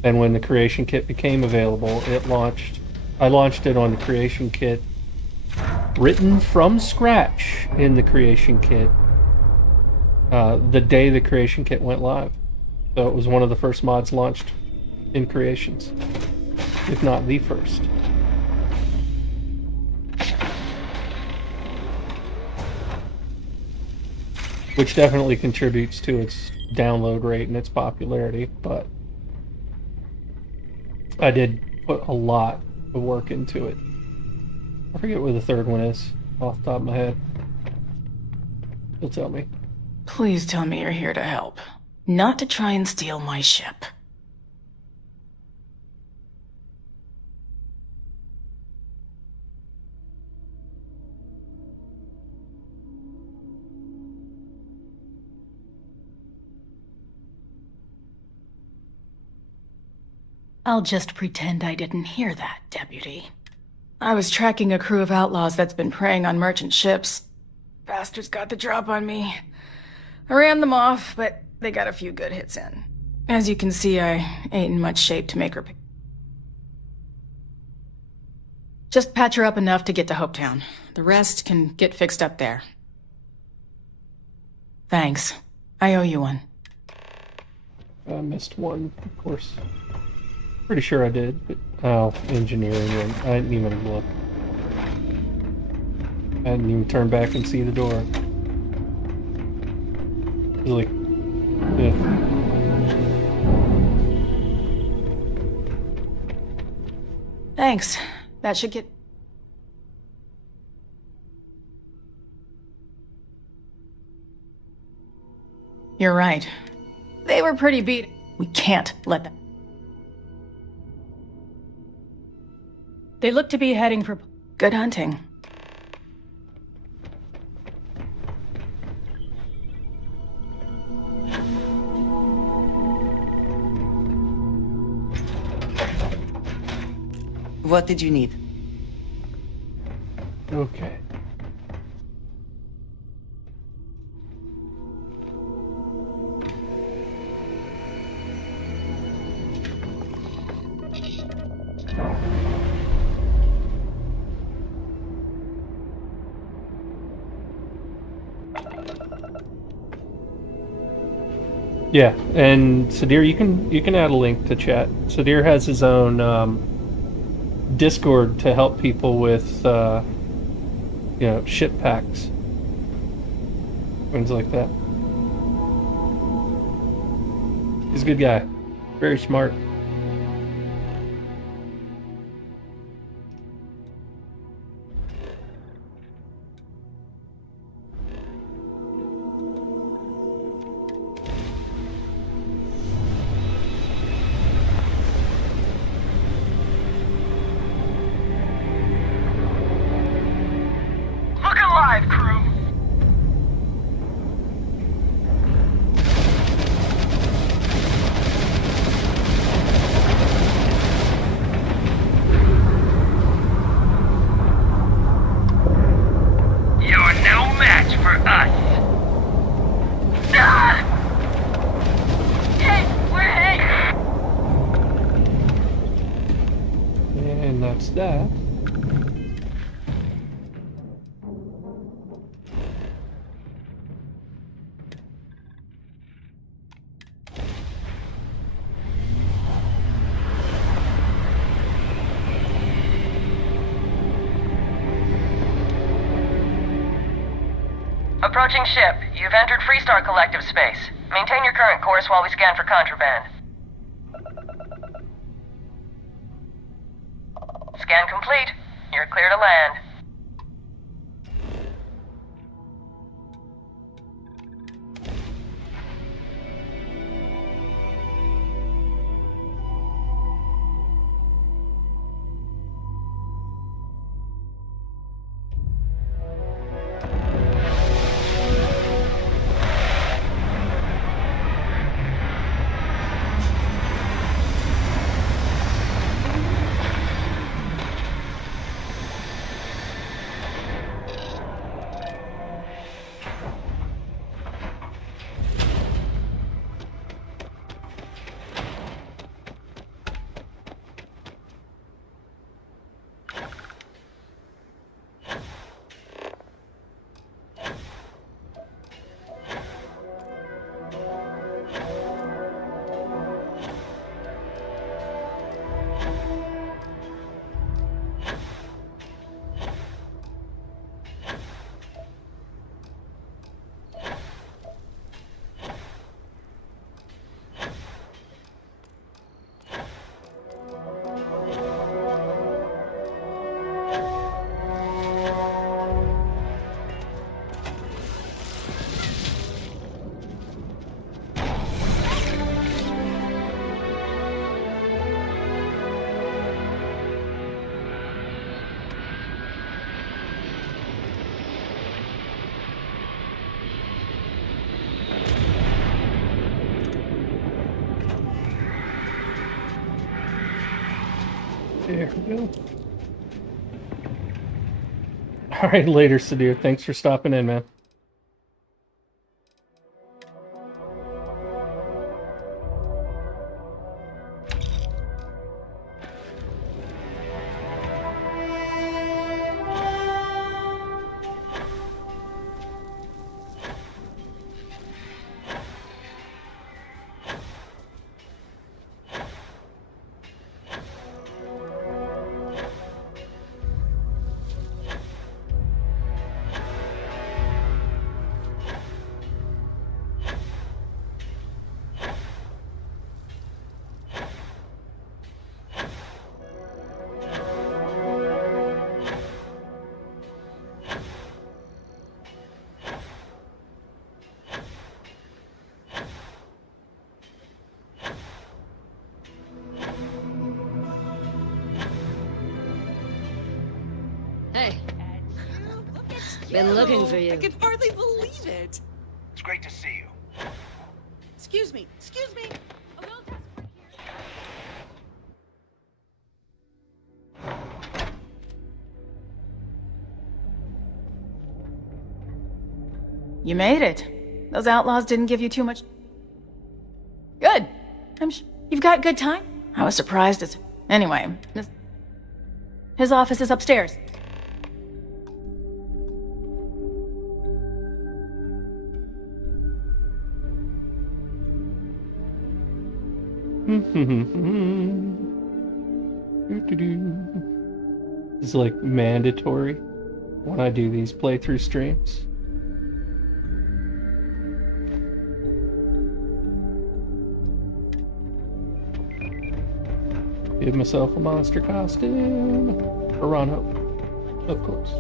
And when the Creation Kit became available, it launched. I launched it on the Creation Kit, written from scratch in the Creation Kit, the day the Creation Kit went live. So it was one of the first mods launched in Creations, if not the first. Which definitely contributes to its download rate and its popularity, but I did put a lot of work into it. I forget where the third one is off the top of my head. You'll tell me. Please tell me you're here to help, not to try and steal my ship. I'll just pretend I didn't hear that, Deputy. I was tracking a crew of outlaws that's been preying on merchant ships. Bastards got the drop on me. I ran them off, but they got a few good hits in. As you can see, I ain't in much shape to make her pay. Just patch her up enough to get to Hopetown. The rest can get fixed up there. Thanks. I owe you one. I missed one, of course. Pretty sure I did, but engineering one. I didn't even look. I didn't even turn back and see the door. It was like, yeah. Thanks. That should get... You're right. They were pretty beat. We can't let them. They look to be heading for... Good hunting. What did you need? Okay. Yeah, and Sadir, you can add a link to chat. Sadir has his own Discord to help people with ship packs, things like that. He's a good guy, very smart. That. Approaching ship. You've entered Freestar Collective space. Maintain your current course while we scan for contraband. Scan complete. You're clear to land. There we go. All right, later, Sadir. Thanks for stopping in, man. Hey. Been looking for you. I can hardly believe it. It's great to see you. Excuse me. Excuse me. You made it. Those outlaws didn't give you too much. Good. You've got good time? I was surprised as. Anyway, his office is upstairs. It's like mandatory when I do these playthrough streams. Give myself a monster costume. Piranha, of course.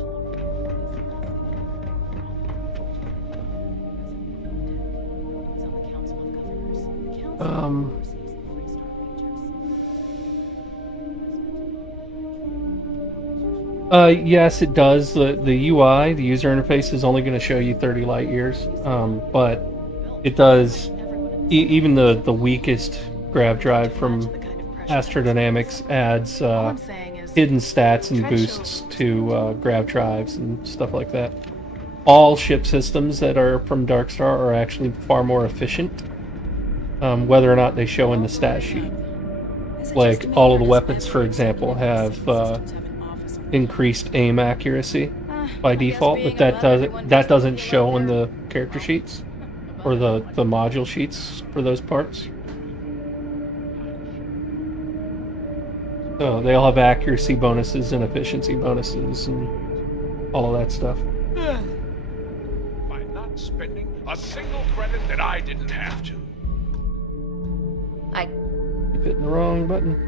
Yes, it does. The UI, the user interface, is only going to show you 30 light years. But it does, even the weakest grav drive from Astrodynamics adds hidden stats and boosts to grav drives and stuff like that. All ship systems that are from Darkstar are actually far more efficient, whether or not they show in the stat sheet. Like, all of the weapons, for example, have increased aim accuracy by default, but that doesn't show in the character sheets or the module sheets for those parts. So they all have accuracy bonuses and efficiency bonuses and all of that stuff. By not spending a single credit that I didn't have to. Keep hitting the wrong button.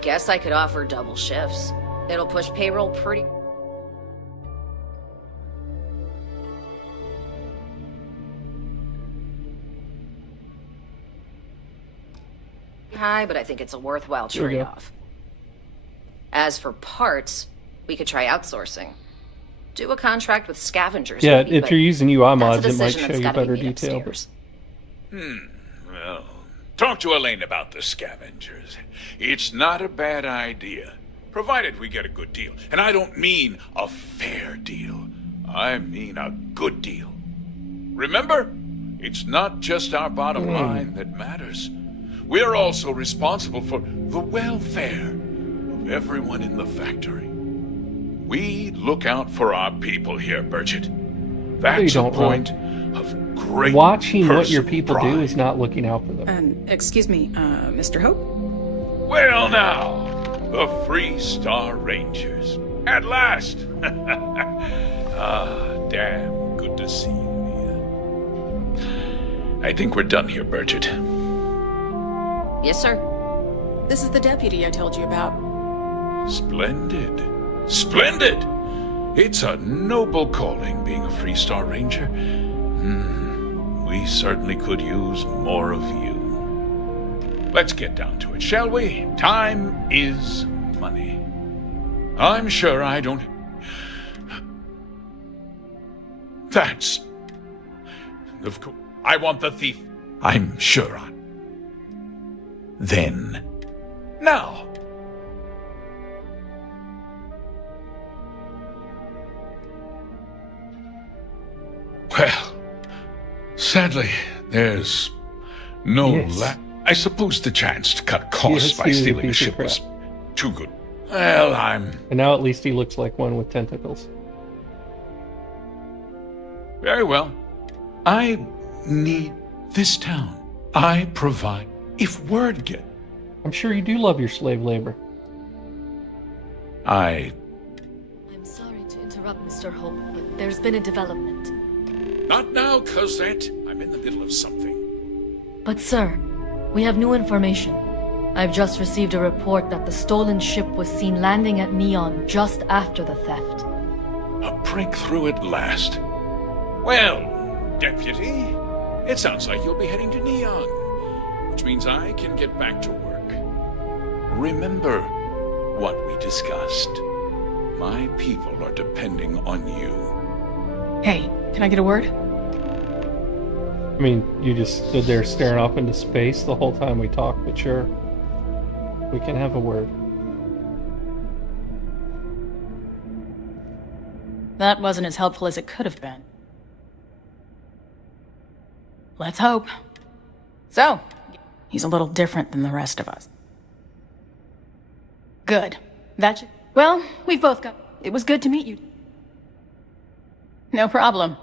Guess I could offer double shifts. It'll push payroll pretty high, but I think it's a worthwhile trade-off. As for parts, we could try outsourcing. Do a contract with scavengers. Yeah, maybe, if you're using UI mods, it might decision show that's you gotta be better made detail. upstairs. Well, talk to Elaine about the scavengers. It's not a bad idea, provided we get a good deal. And I don't mean a fair deal. I mean a good deal. Remember, it's not just our bottom line that matters. We're also responsible for the welfare of everyone in the factory. We look out for our people here, Burchett. That's a point of great Watching what your personal people pride. do is not looking out for them. Excuse me, Mr. Hope? Well now, the Free Star Rangers. At last! Damn good to see you, Mia. I think we're done here, Burchett. Yes, sir. This is the deputy I told you about. Splendid. Splendid! It's a noble calling, being a Free Star Ranger. We certainly could use more of you. Let's get down to it, shall we? Time is money. I'm sure I don't... That's... Of course, I want the thief. I'm sure I... Then... Now... Well, sadly, there's no I suppose the chance to cut costs by stealing a ship was too good. Well, And now at least he looks like one with tentacles. Very well. I need this town. I provide. If word get... I'm sure you do love your slave labor. I interrupt, Mr. Holt, but there's been a development. Not now, Cosette. I'm in the middle of something. But sir, we have new information. I've just received a report that the stolen ship was seen landing at Neon just after the theft. A breakthrough at last. Well, Deputy, it sounds like you'll be heading to Neon, which means I can get back to work. Remember what we discussed. My people are depending on you. Hey, can I get a word? I mean, you just stood there staring off into space the whole time we talked, but sure. We can have a word. That wasn't as helpful as it could have been. Let's hope. So, he's a little different than the rest of us. Good. Well, we've both got... It was good to meet you. No problem.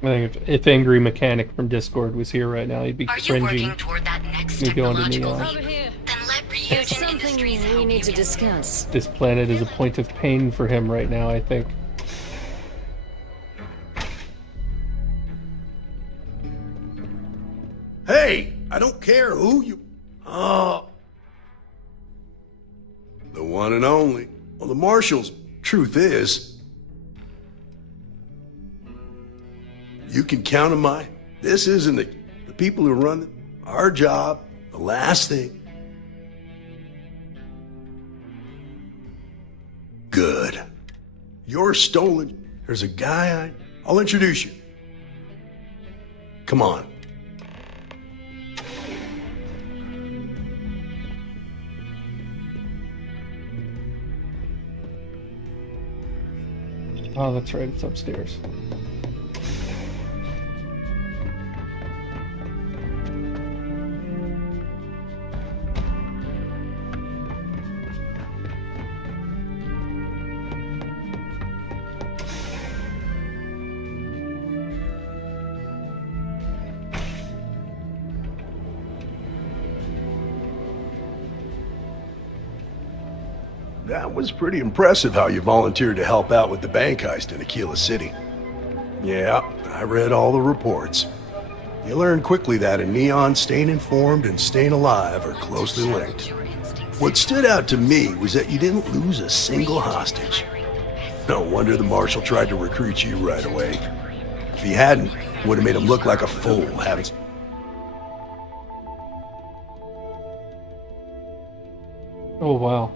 I think if Angry Mechanic from Discord was here right now, he'd be cringing. Me going to Neon. There's something we need to discuss. This planet is a point of pain for him right now, I think. Hey, I don't care who you... Oh. The one and only. Well, the Marshals, truth is... You can count on my... This isn't the people who run our job. The last thing. Good. You're stolen. There's a guy I'll introduce you. Come on. Oh, that's right. It's upstairs. That was pretty impressive how you volunteered to help out with the bank heist in Aquila City. Yeah, I read all the reports. You learned quickly that in Neon, staying informed and staying alive are closely linked. What stood out to me was that you didn't lose a single hostage. No wonder the Marshal tried to recruit you right away. If he hadn't, it would have made him look like a fool, haven't you? Oh, wow.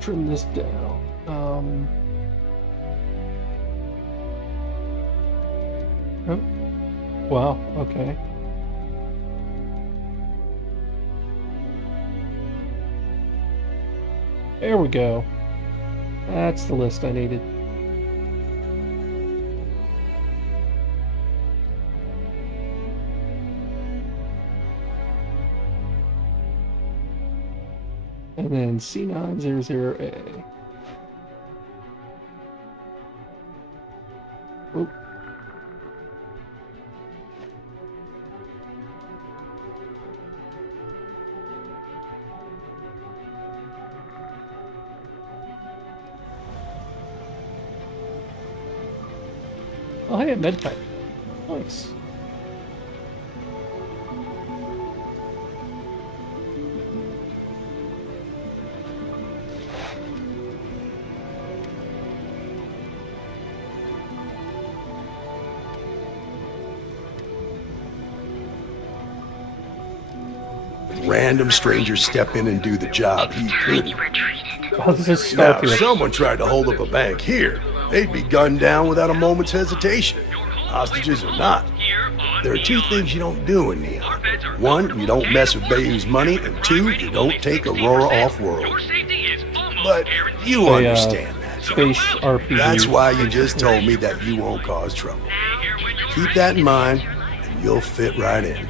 Trim this down. Oh. Wow, okay. There we go. That's the list I needed. And then C900A. Oop. Oh, hey, a med pack. Nice. Random strangers step in and do the job he couldn't. Oh, this is Now, Starfield. if someone tried to hold up a bank here, they'd be gunned down without a moment's hesitation. hostages or not. There are two things you don't do in Neon. One, you don't mess with Bayou's money, and two, you don't take Aurora off-world. But you understand that. Space RPG. That's why you just told me that you won't cause trouble. Keep that in mind, and you'll fit right in.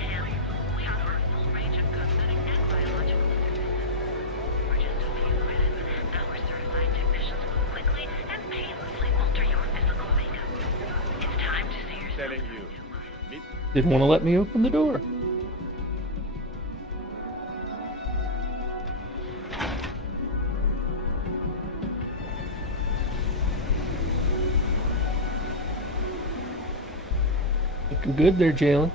Didn't want to let me open the door. Looking good there, Jalen.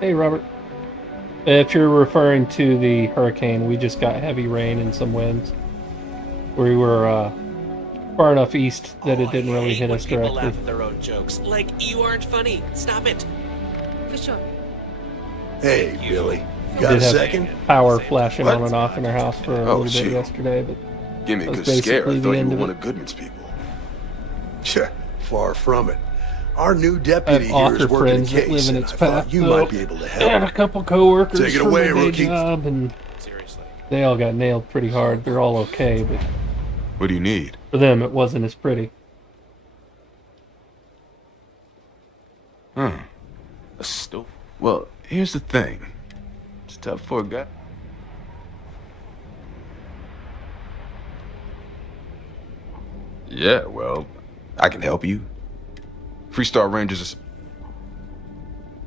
Hey, Robert. If you're referring to the hurricane, we just got heavy rain and some winds. We were far enough east that it didn't really hit us People directly. laugh at their own jokes. Like, you aren't funny. Stop it. For sure. Hey, Billy. You We got a did have second? power flashing What? on and off in our house for a Oh, little bit shoot. yesterday, but Give me a that was good scare. basically I the thought you end were of one it. of Goodman's people. Far from it. Our new I deputy have here is author working a friends that case, live in and its I path. thought you might be able to help. And a couple coworkers Take it from away, my day rookie. job, and they all got nailed pretty hard. They're all okay, but What do you need? for them it wasn't as pretty. Huh. Well, here's the thing. It's tough for a guy. Yeah, well, I can help you. Freestar Rangers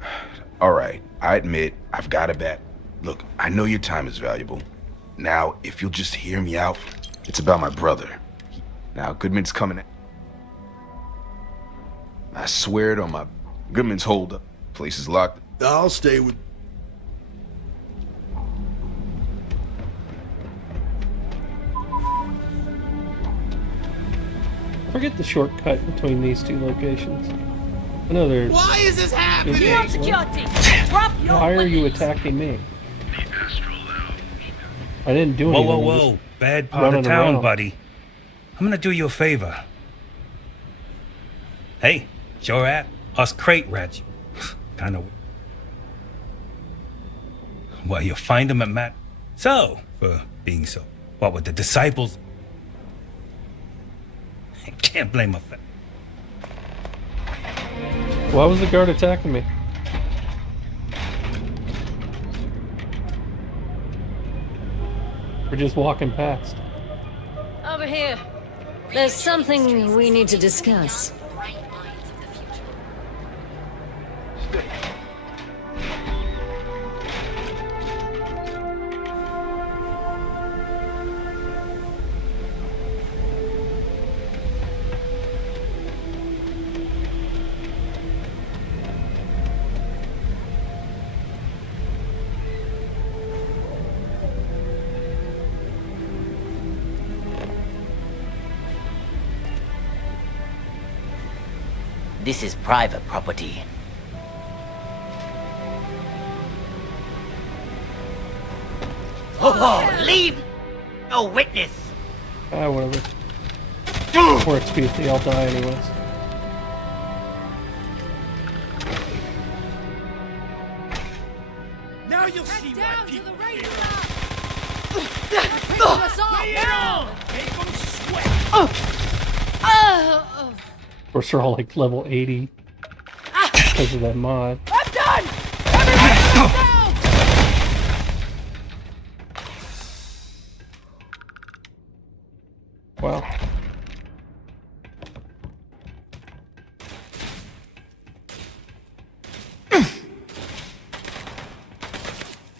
are... All right, I admit, I've got a bet. Look, I know your time is valuable. Now, if you'll just hear me out, it's about my brother. Now, Goodman's coming in. I swear it on my... Goodman's hold up. Place is locked. I'll stay with... Forget the shortcut between these two locations. I know there's... Why is this happening? Is it- Security! Drop your Why are you attacking me? I didn't do anything. Whoa, I'm whoa, just whoa. Bad part of running town, around. buddy. I'm gonna do you a favor. Hey, it's your app. Us crate rats. Kinda. Well, you'll find them at Matt. So, for being so. What with the disciples? Can't blame a fa- Why was the guard attacking me? We're just walking past. Over here. There's something we need to discuss. This is private property. Oh, leave! No witness! Ah, whatever. Or XP, they all die anyways. Now you'll see why people fear us all! Make them sweat! Of course, they're all like level 80 because of that mod. I'm done! Wow.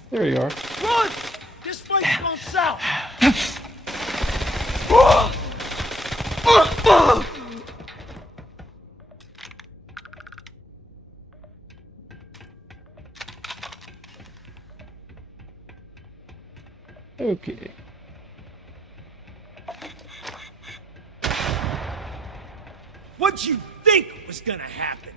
There you are. Run! This fight's going south! Okay. What'd you think was gonna happen?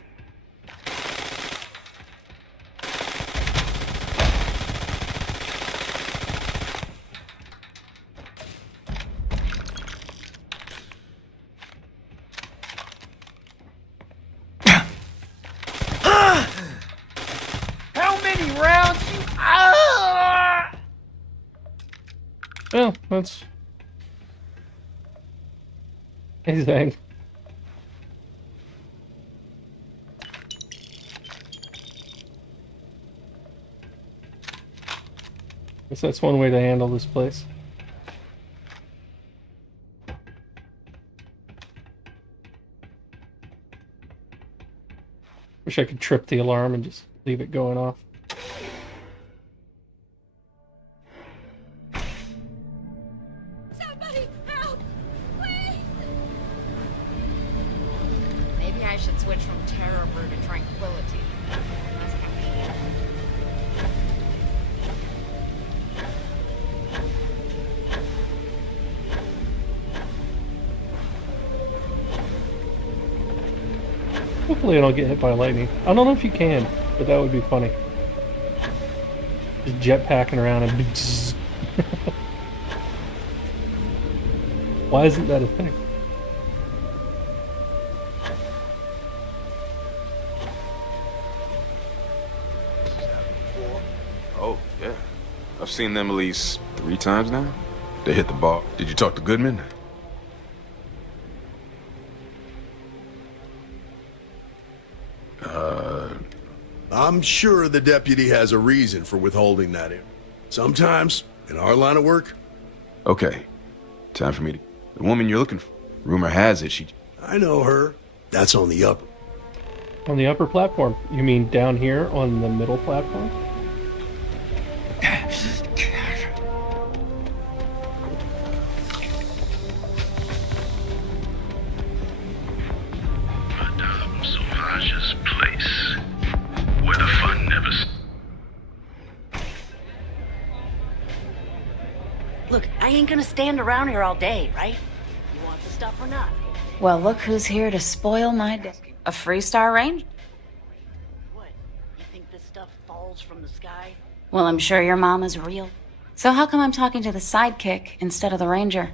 That's... Amazing. Guess that's one way to handle this place. Wish I could trip the alarm and just leave it going off. Somebody help! Please! Maybe I should switch from terror brew to tranquility. Hopefully I don't get hit by lightning. I don't know if you can, but that would be funny. Just jetpacking around and... Why isn't that a thing? Oh, yeah. I've seen them at least 3 times now. They hit the bar. Did you talk to Goodman? I'm sure the deputy has a reason for withholding that in. Sometimes, in our line of work... Okay. Time for me to... The woman you're looking for. Rumor has it she... I know her. That's on the upper. On the upper platform? You mean down here on the middle platform? Madame Sauvage's place, where the fun never... Look, I ain't gonna stand around here all day, right? You want the stuff or not? Well, look who's here to spoil my day. A Freestar Ranger? What? You think this stuff falls from the sky? Well, I'm sure your mama's real. So how come I'm talking to the sidekick instead of the ranger?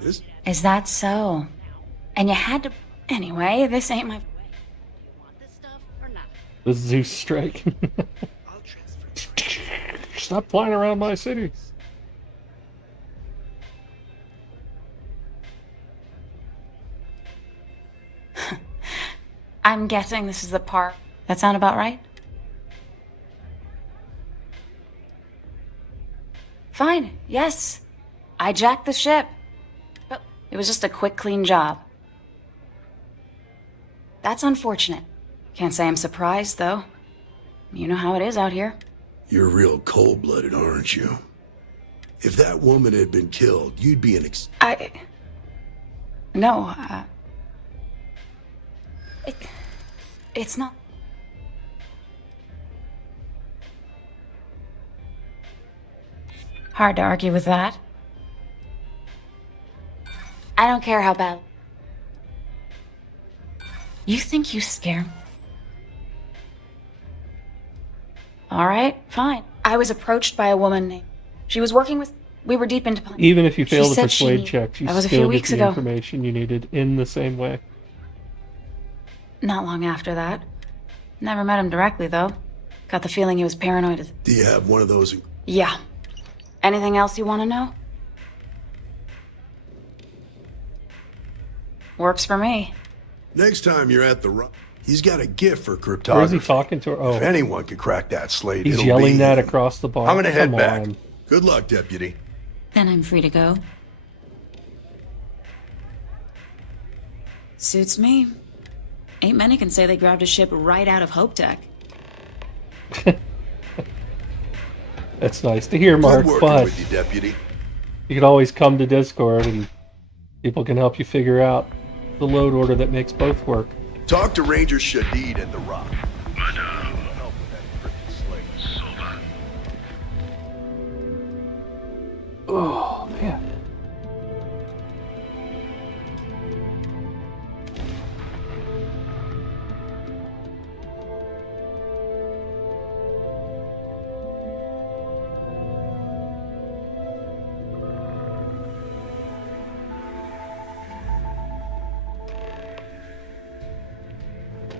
This... Is that so? And you had to... Anyway, this ain't my... The Zeus strike. Stop flying around my city. I'm guessing this is the part. That sound about right? Fine, yes. I jacked the ship. But it was just a quick, clean job. That's unfortunate. Can't say I'm surprised, though. You know how it is out here. You're real cold-blooded, aren't you? If that woman had been killed, you'd be an No, It's not... Hard to argue with that. I don't care how bad... You think you scare me? Alright, fine. I was approached by a woman named... She was working with... We were deep into... Even if you fail the said she persuade knew. check, you That was a still few get weeks the ago. information you needed in the same way. Not long after that. Never met him directly, though. Got the feeling he was paranoid as... Do you have one of those... Yeah. Anything else you want to know? Works for me. Next time you're at the... He's got a gift for cryptography. Where is he talking to her? Oh. If anyone could crack that slate, He's it'll yelling be that him. across the bar. I'm gonna head Come back. on. Good luck, deputy. Then I'm free to go. Suits me. Ain't many can say they grabbed a ship right out of Hope Tech. That's nice to hear, Mark, Good working but with you, deputy. you can always come to Discord and people can help you figure out the load order that makes both work. Talk to Ranger Shadid at the Rock. Madame Sauva. Oh, man.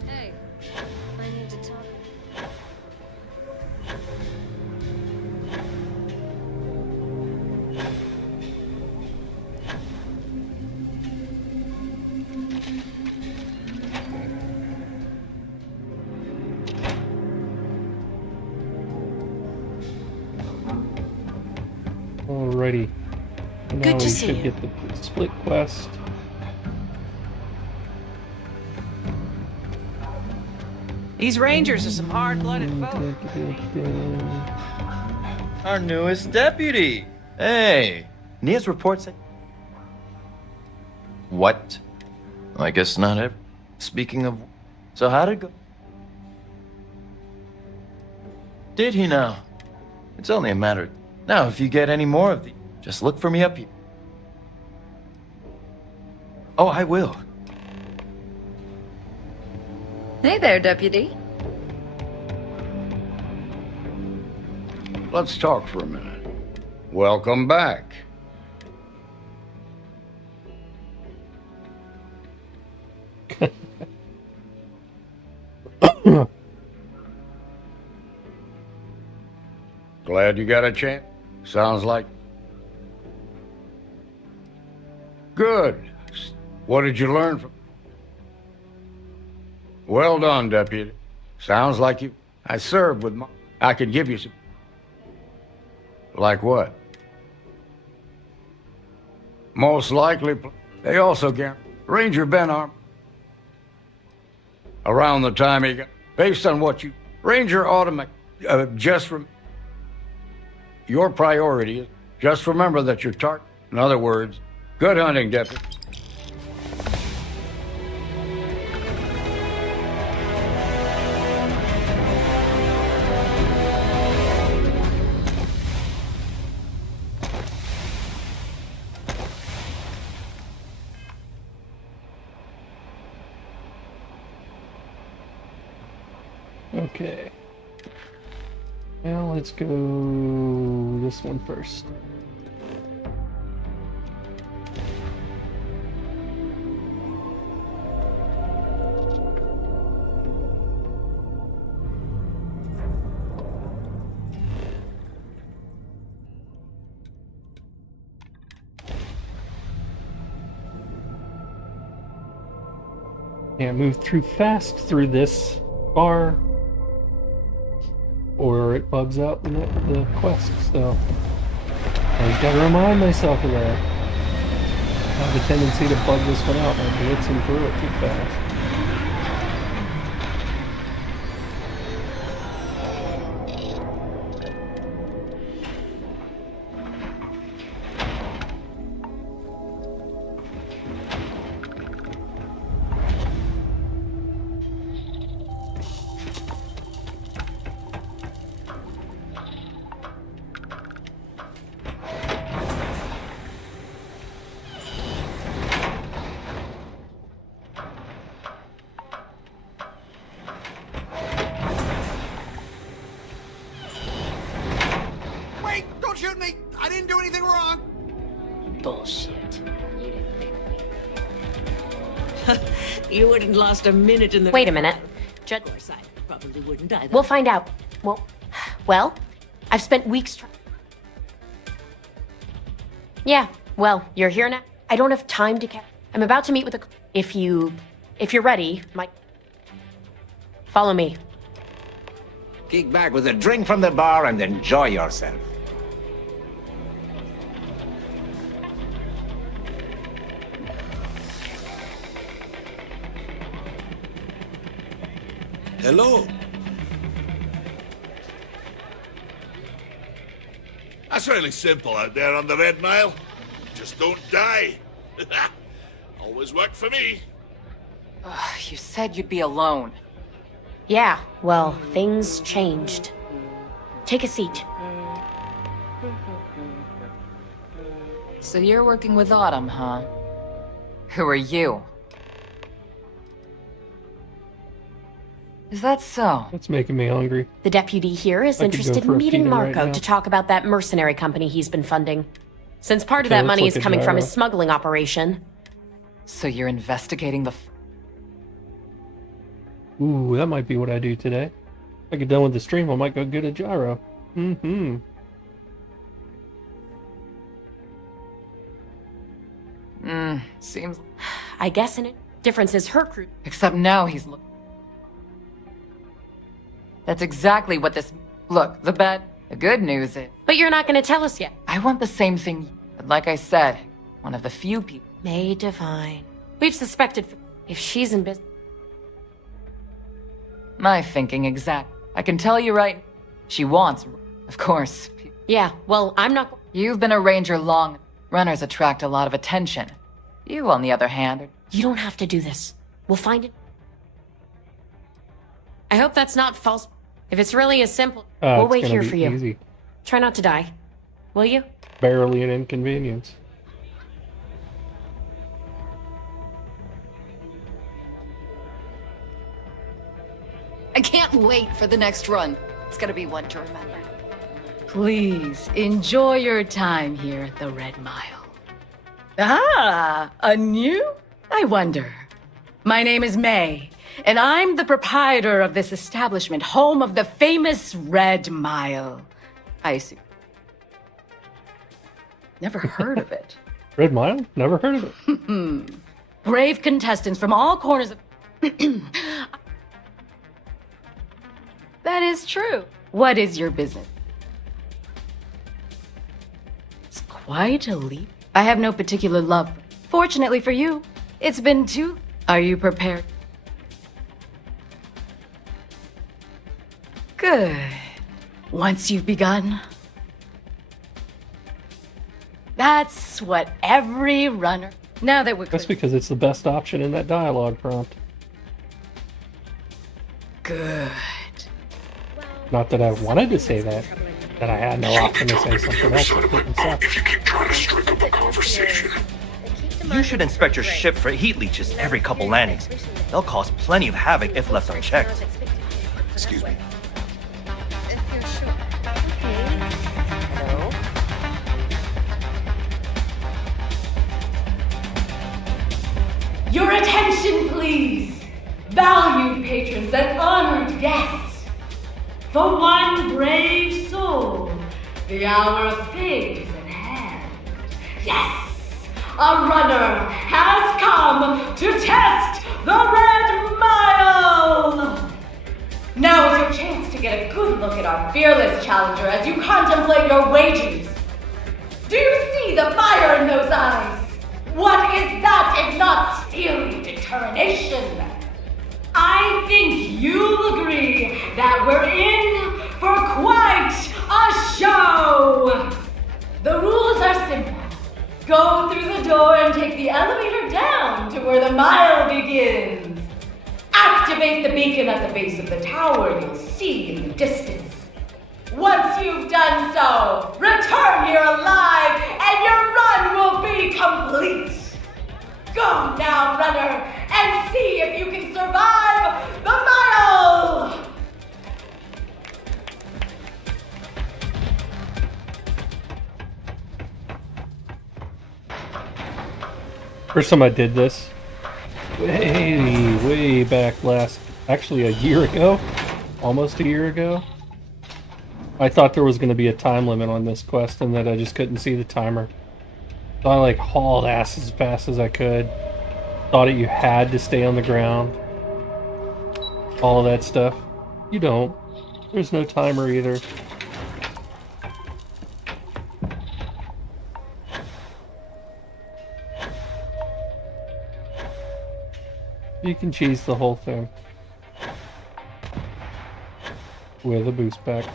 Hey, I need to talk. Alrighty. Now Good to we see should you. get the split quest. These Rangers are some hard-blooded folk. Our newest deputy. Hey, Nia's report said... What? I guess not ever. Speaking of... So how'd it go? Did he now? It's only a matter... Now, if you get any more of these, just look for me up here. Oh, I will. Hey there, Deputy. Let's talk for a minute. Welcome back. Glad you got a chance. Sounds like... Good. What did you learn from... Well done, Deputy. Sounds like you... I served with my... I could give you some... Like what? Most likely... They also guarantee... Ranger Ben Arm... Around the time he got... Based on what you... Ranger automatic... just from... Your priority is... Just remember that your target... In other words... Good hunting, Deputy. Okay. Now let's go this one first. Can't move too fast through this bar, or it bugs out the quest, so I gotta remind myself of that. I have a tendency to bug this one out by blitzing through it too fast. Wait! Don't shoot me! I didn't do anything wrong! Bullshit. You didn't think You wouldn't lost a minute in the... Wait a minute. Of course, I probably wouldn't either. We'll find out. Well, I've spent weeks Yeah, well, you're here now. I don't have time to I'm about to meet with a... If you're ready, Follow me. Kick back with a drink from the bar and enjoy yourself. Hello. That's really simple out there on the Red Mile. Just don't die. Always worked for me. You said you'd be alone. Yeah, well, things changed. Take a seat. So you're working with Autumn, huh? Who are you? Is that so? That's making me hungry. The deputy here is I could go interested for in a meeting pita right Marco now. to talk about that mercenary company he's been funding. Since part of Okay, that looks money like is a coming from gyro. his smuggling operation. So you're investigating the... Ooh, that might be what I do today. If I get done with the stream, I might go get a gyro. Mm-hmm. Seems... I guess in it. Difference is her crew. Except now he's... That's exactly what this... Look, the bet The good news is, But you're not gonna tell us yet. I want the same thing. But like I said, one of the few people. May Divine. We've suspected if she's in business. My thinking exact. I can tell you right. She wants, of course. Yeah, well, I'm not. You've been a ranger long. Runners attract a lot of attention. You, on the other hand, You don't have to do this. We'll find it. I hope that's not false. If it's really as simple, we'll wait here for you. Easy. Try not to die. Will you? Barely an inconvenience. I can't wait for the next run. It's gonna be one to remember. Please enjoy your time here at the Red Mile. Ah, anew? I wonder. My name is May, and I'm the proprietor of this establishment, home of the famous Red Mile. I see. Never heard of it. Red Mile? Never heard of it. Brave contestants from all corners of... That is true. What is your business? It's quite a leap. I have no particular love. Fortunately for you, it's been two. Are you prepared? Good. Once you've begun, that's what every runner... Now that we're... That's because it's the best option in that dialogue prompt. Good. Not that I wanted to say that I had no option to say something else. If you keep trying to strike up a conversation. You should inspect your ship for heat leeches every couple landings. They'll cause plenty of havoc if left unchecked. Excuse me. Your attention, please! Valued patrons and honored guests! For one brave soul, the hour of fate is at hand. Yes! A runner has come to test the Red Mile! Now is your chance to get a good look at our fearless challenger as you contemplate your wagers. Do you see the fire in those eyes? What is that if not steely determination? I think you'll agree that we're in for quite a show! The rules are simple. Go through the door and take the elevator down to where the mile begins. Activate the beacon at the base of the tower you'll see in the distance. Once you've done so, return here alive and your run will be complete. Go now, runner, and see if you can survive the mile! First time I did this, way back actually a year ago, almost a year ago. I thought there was going to be a time limit on this quest and that I just couldn't see the timer. So I like hauled ass as fast as I could. Thought you had to stay on the ground. All of that stuff. You don't. There's no timer either. You can cheese the whole thing. With a boost pack.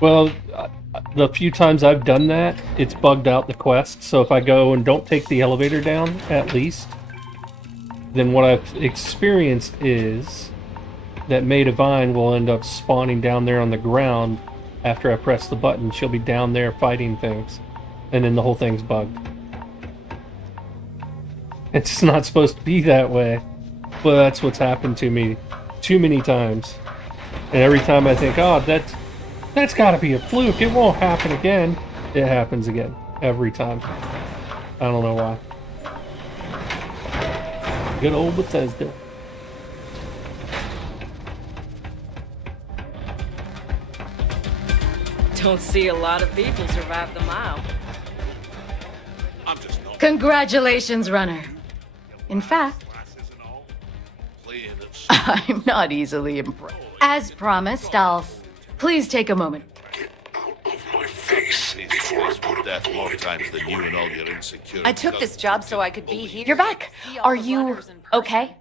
Well, the few times I've done that, it's bugged out the quest. So if I go and don't take the elevator down, at least, then what I've experienced is that May Divine will end up spawning down there on the ground after I press the button. She'll be down there fighting things, and then the whole thing's bugged. It's not supposed to be that way, but that's what's happened to me too many times. And every time I think, oh, that's gotta be a fluke, it won't happen again, it happens again. Every time. I don't know why. Good old Bethesda. Don't see a lot of people survive the mile. I'm just not Congratulations, runner. In fact, I'm not easily impressed. As promised, please take a moment. I took this job so I could be here. You're back. Are you okay?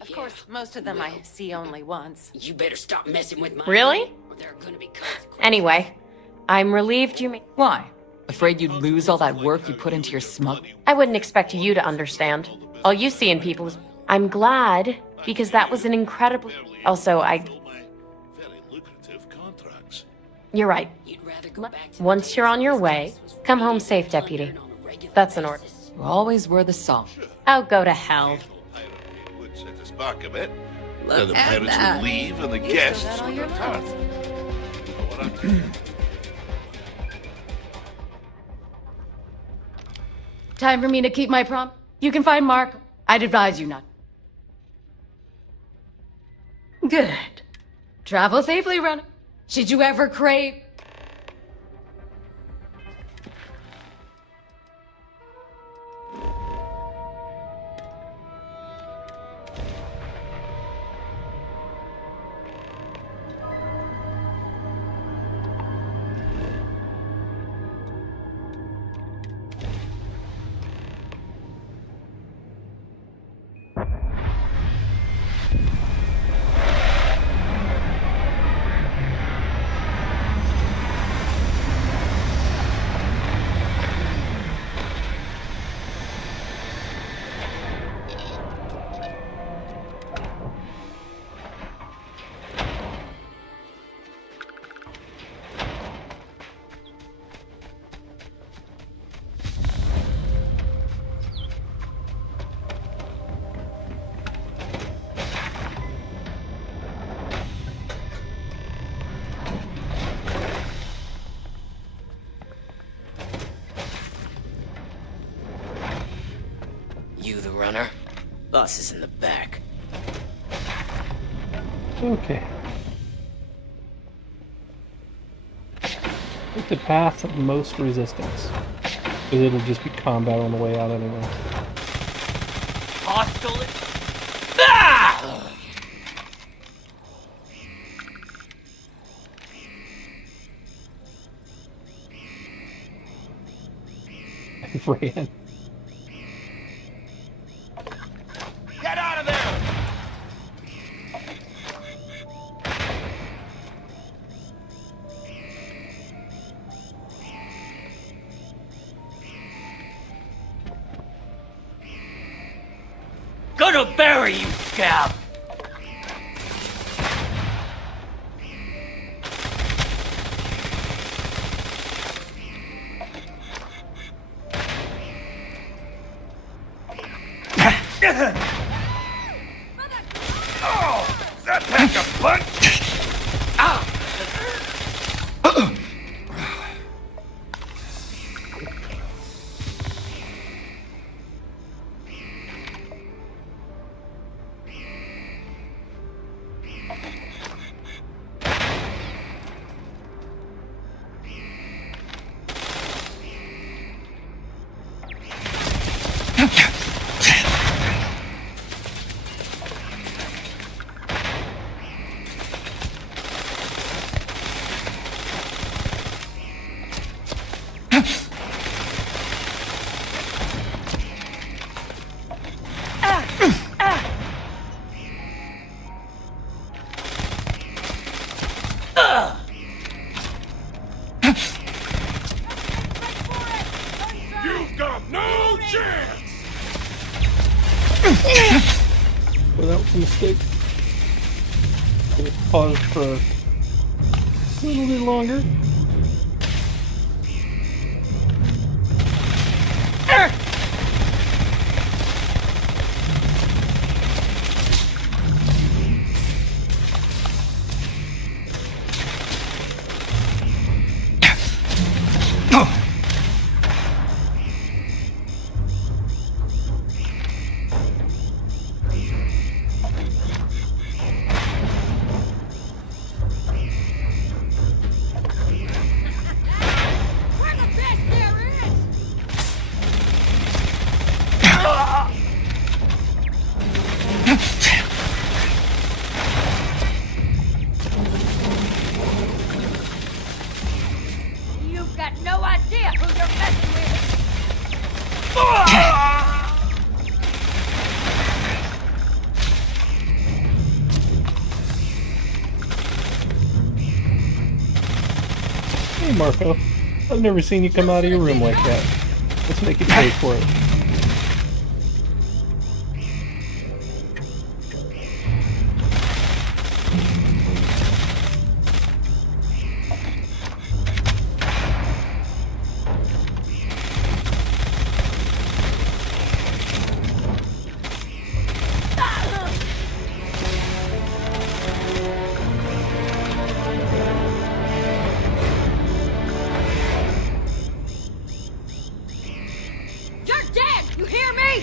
Of course, most of them I see only once. You better stop messing with my... Really? or there are gonna be consequences. Anyway, I'm relieved you made... Why? Afraid you'd lose all that work you put into your smug? I wouldn't expect you to understand. All you see in people is... I'm glad, because that was an incredible... Also, You're right. Once you're on your way, come home safe, Deputy. That's an order. You always were the song. Oh, go to hell. Set us back a bit. Look Then the at pirates that. will leave and the You guests still got all will your return. love. You know what I mean? Time for me to keep my prom. You can find Mark. I'd advise you not. Good. Travel safely, runner. Should you ever crave... You the runner? Boss is in the back. Okay. Take the path of most resistance. Because it'll just be combat on the way out anyway. Hostile. Ah! I ran. Get out of there! Gonna bury you, scab! Oh, that pack a punch! Well, that was a mistake. Pause for a little bit longer. You've got no idea who you're messing with. Hey, Marco. I've never seen you come out of your room like that. Let's make you pay for it. You're dead! You hear me?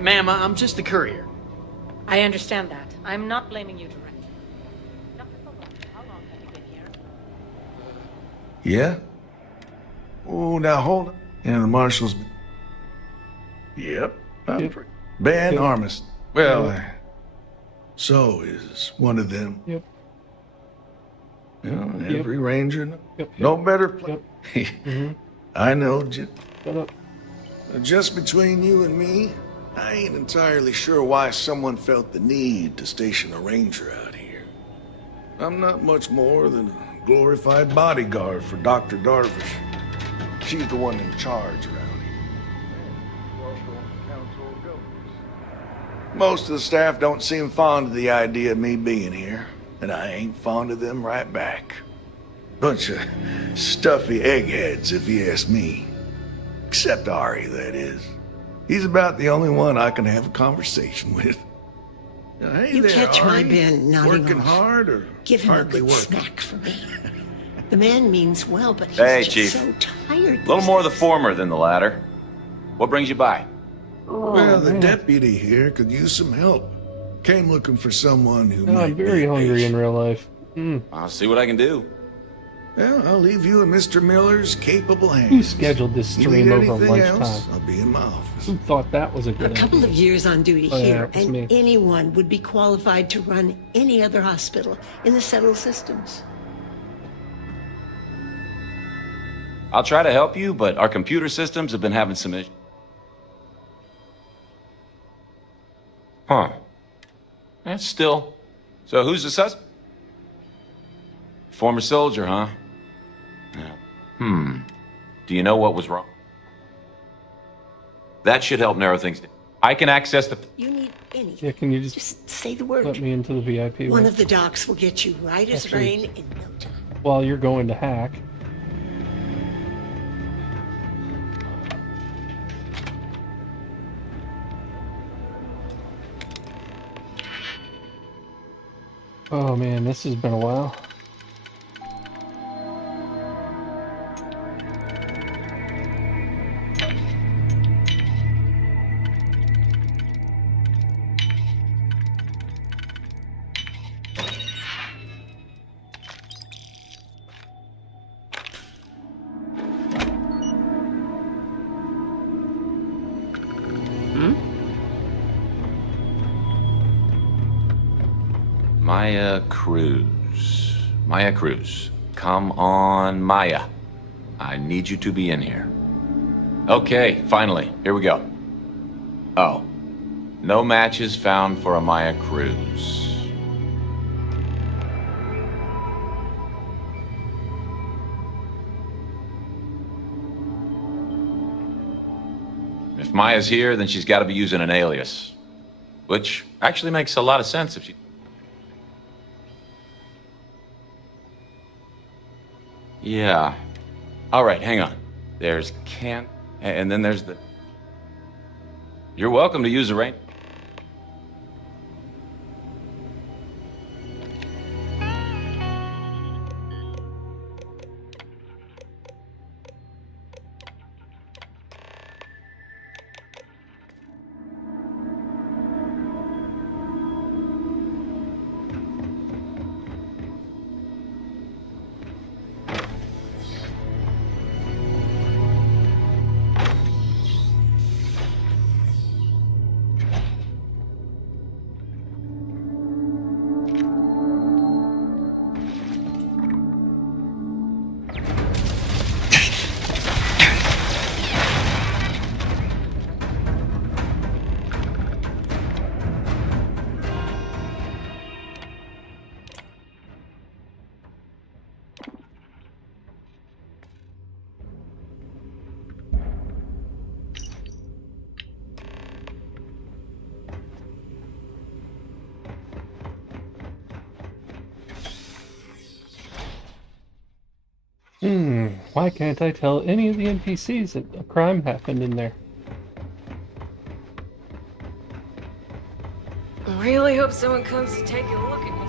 Ma'am, I'm just a courier. I understand that. I'm not blaming you directly. Yeah? Oh, now hold on. Yeah, the marshal's... Yep. Ben Armist. Well, so is one of them. Yep. You know, every ranger, no better place. I know. Shut up. Just between you and me, I ain't entirely sure why someone felt the need to station a ranger out here. I'm not much more than a glorified bodyguard for Dr. Darvish. She's the one in charge around here. Most of the staff don't seem fond of the idea of me being here, and I ain't fond of them right back. Bunch of stuffy eggheads, if you ask me. Except Ari, that is. He's about the only one I can have a conversation with. Hey You there, catch my Ari. Ben nodding Working off. hard or Give him a hardly good working? snack for me. The man means well, but he's Hey, just Chief. so tired. A little more of the former than the latter. What brings you by? Well, the deputy here could use some help. Came looking for someone who No, might I'm very be hungry in real life. I'll see what I can do. Well, I'll leave you in Mr. Miller's capable hands. Who scheduled this You stream need over anything lunchtime? else, I'll be in my office. Who thought that was a good A couple idea? of years on duty Oh, yeah, here, it was and me. anyone would be qualified to run any other hospital in the settled systems. I'll try to help you, but our computer systems have been having some issues. Huh. That's still... So who's the suspect? Former soldier, huh? Yeah. Do you know what was wrong? That should help narrow things down. I can access the... You need anything. Yeah, can you just Say the word. let me into the VIP One room? of the docs will get you right as Actually- rain in no time. While you're going to hack. Oh man, this has been a while. Maya Cruz. Maya Cruz. Come on, Maya. I need you to be in here. Okay, finally. Here we go. Oh. No matches found for a Maya Cruz. If Maya's here, then she's got to be using an alias. Which actually makes a lot of sense if she... Yeah. All right, hang on. There's can't, and then there's the... You're welcome to use the rain. Why can't I tell any of the NPCs that a crime happened in there? I really hope someone comes to take a look at me.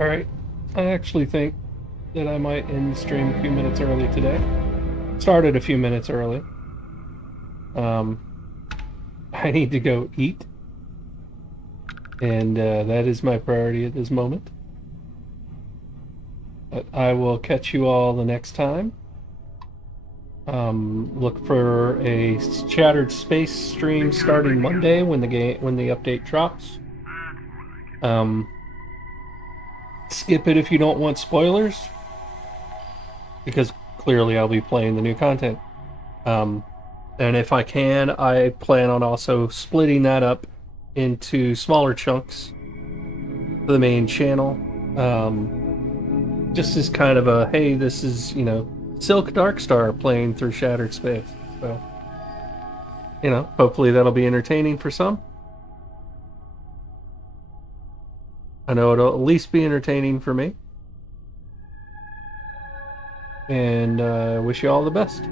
Alright, I actually think that I might end the stream a few minutes early today. Started a few minutes early. I need to go eat. And that is my priority at this moment. But I will catch you all the next time. Look for a Shattered Space stream starting Monday when the update drops. Skip it if you don't want spoilers, because clearly I'll be playing the new content. And if I can, I plan on also splitting that up into smaller chunks for the main channel. Just as kind of a, hey, this is, you know, Silk Darkstar playing through Shattered Space. So, you know, hopefully that'll be entertaining for some. I know it'll at least be entertaining for me. And wish you all the best.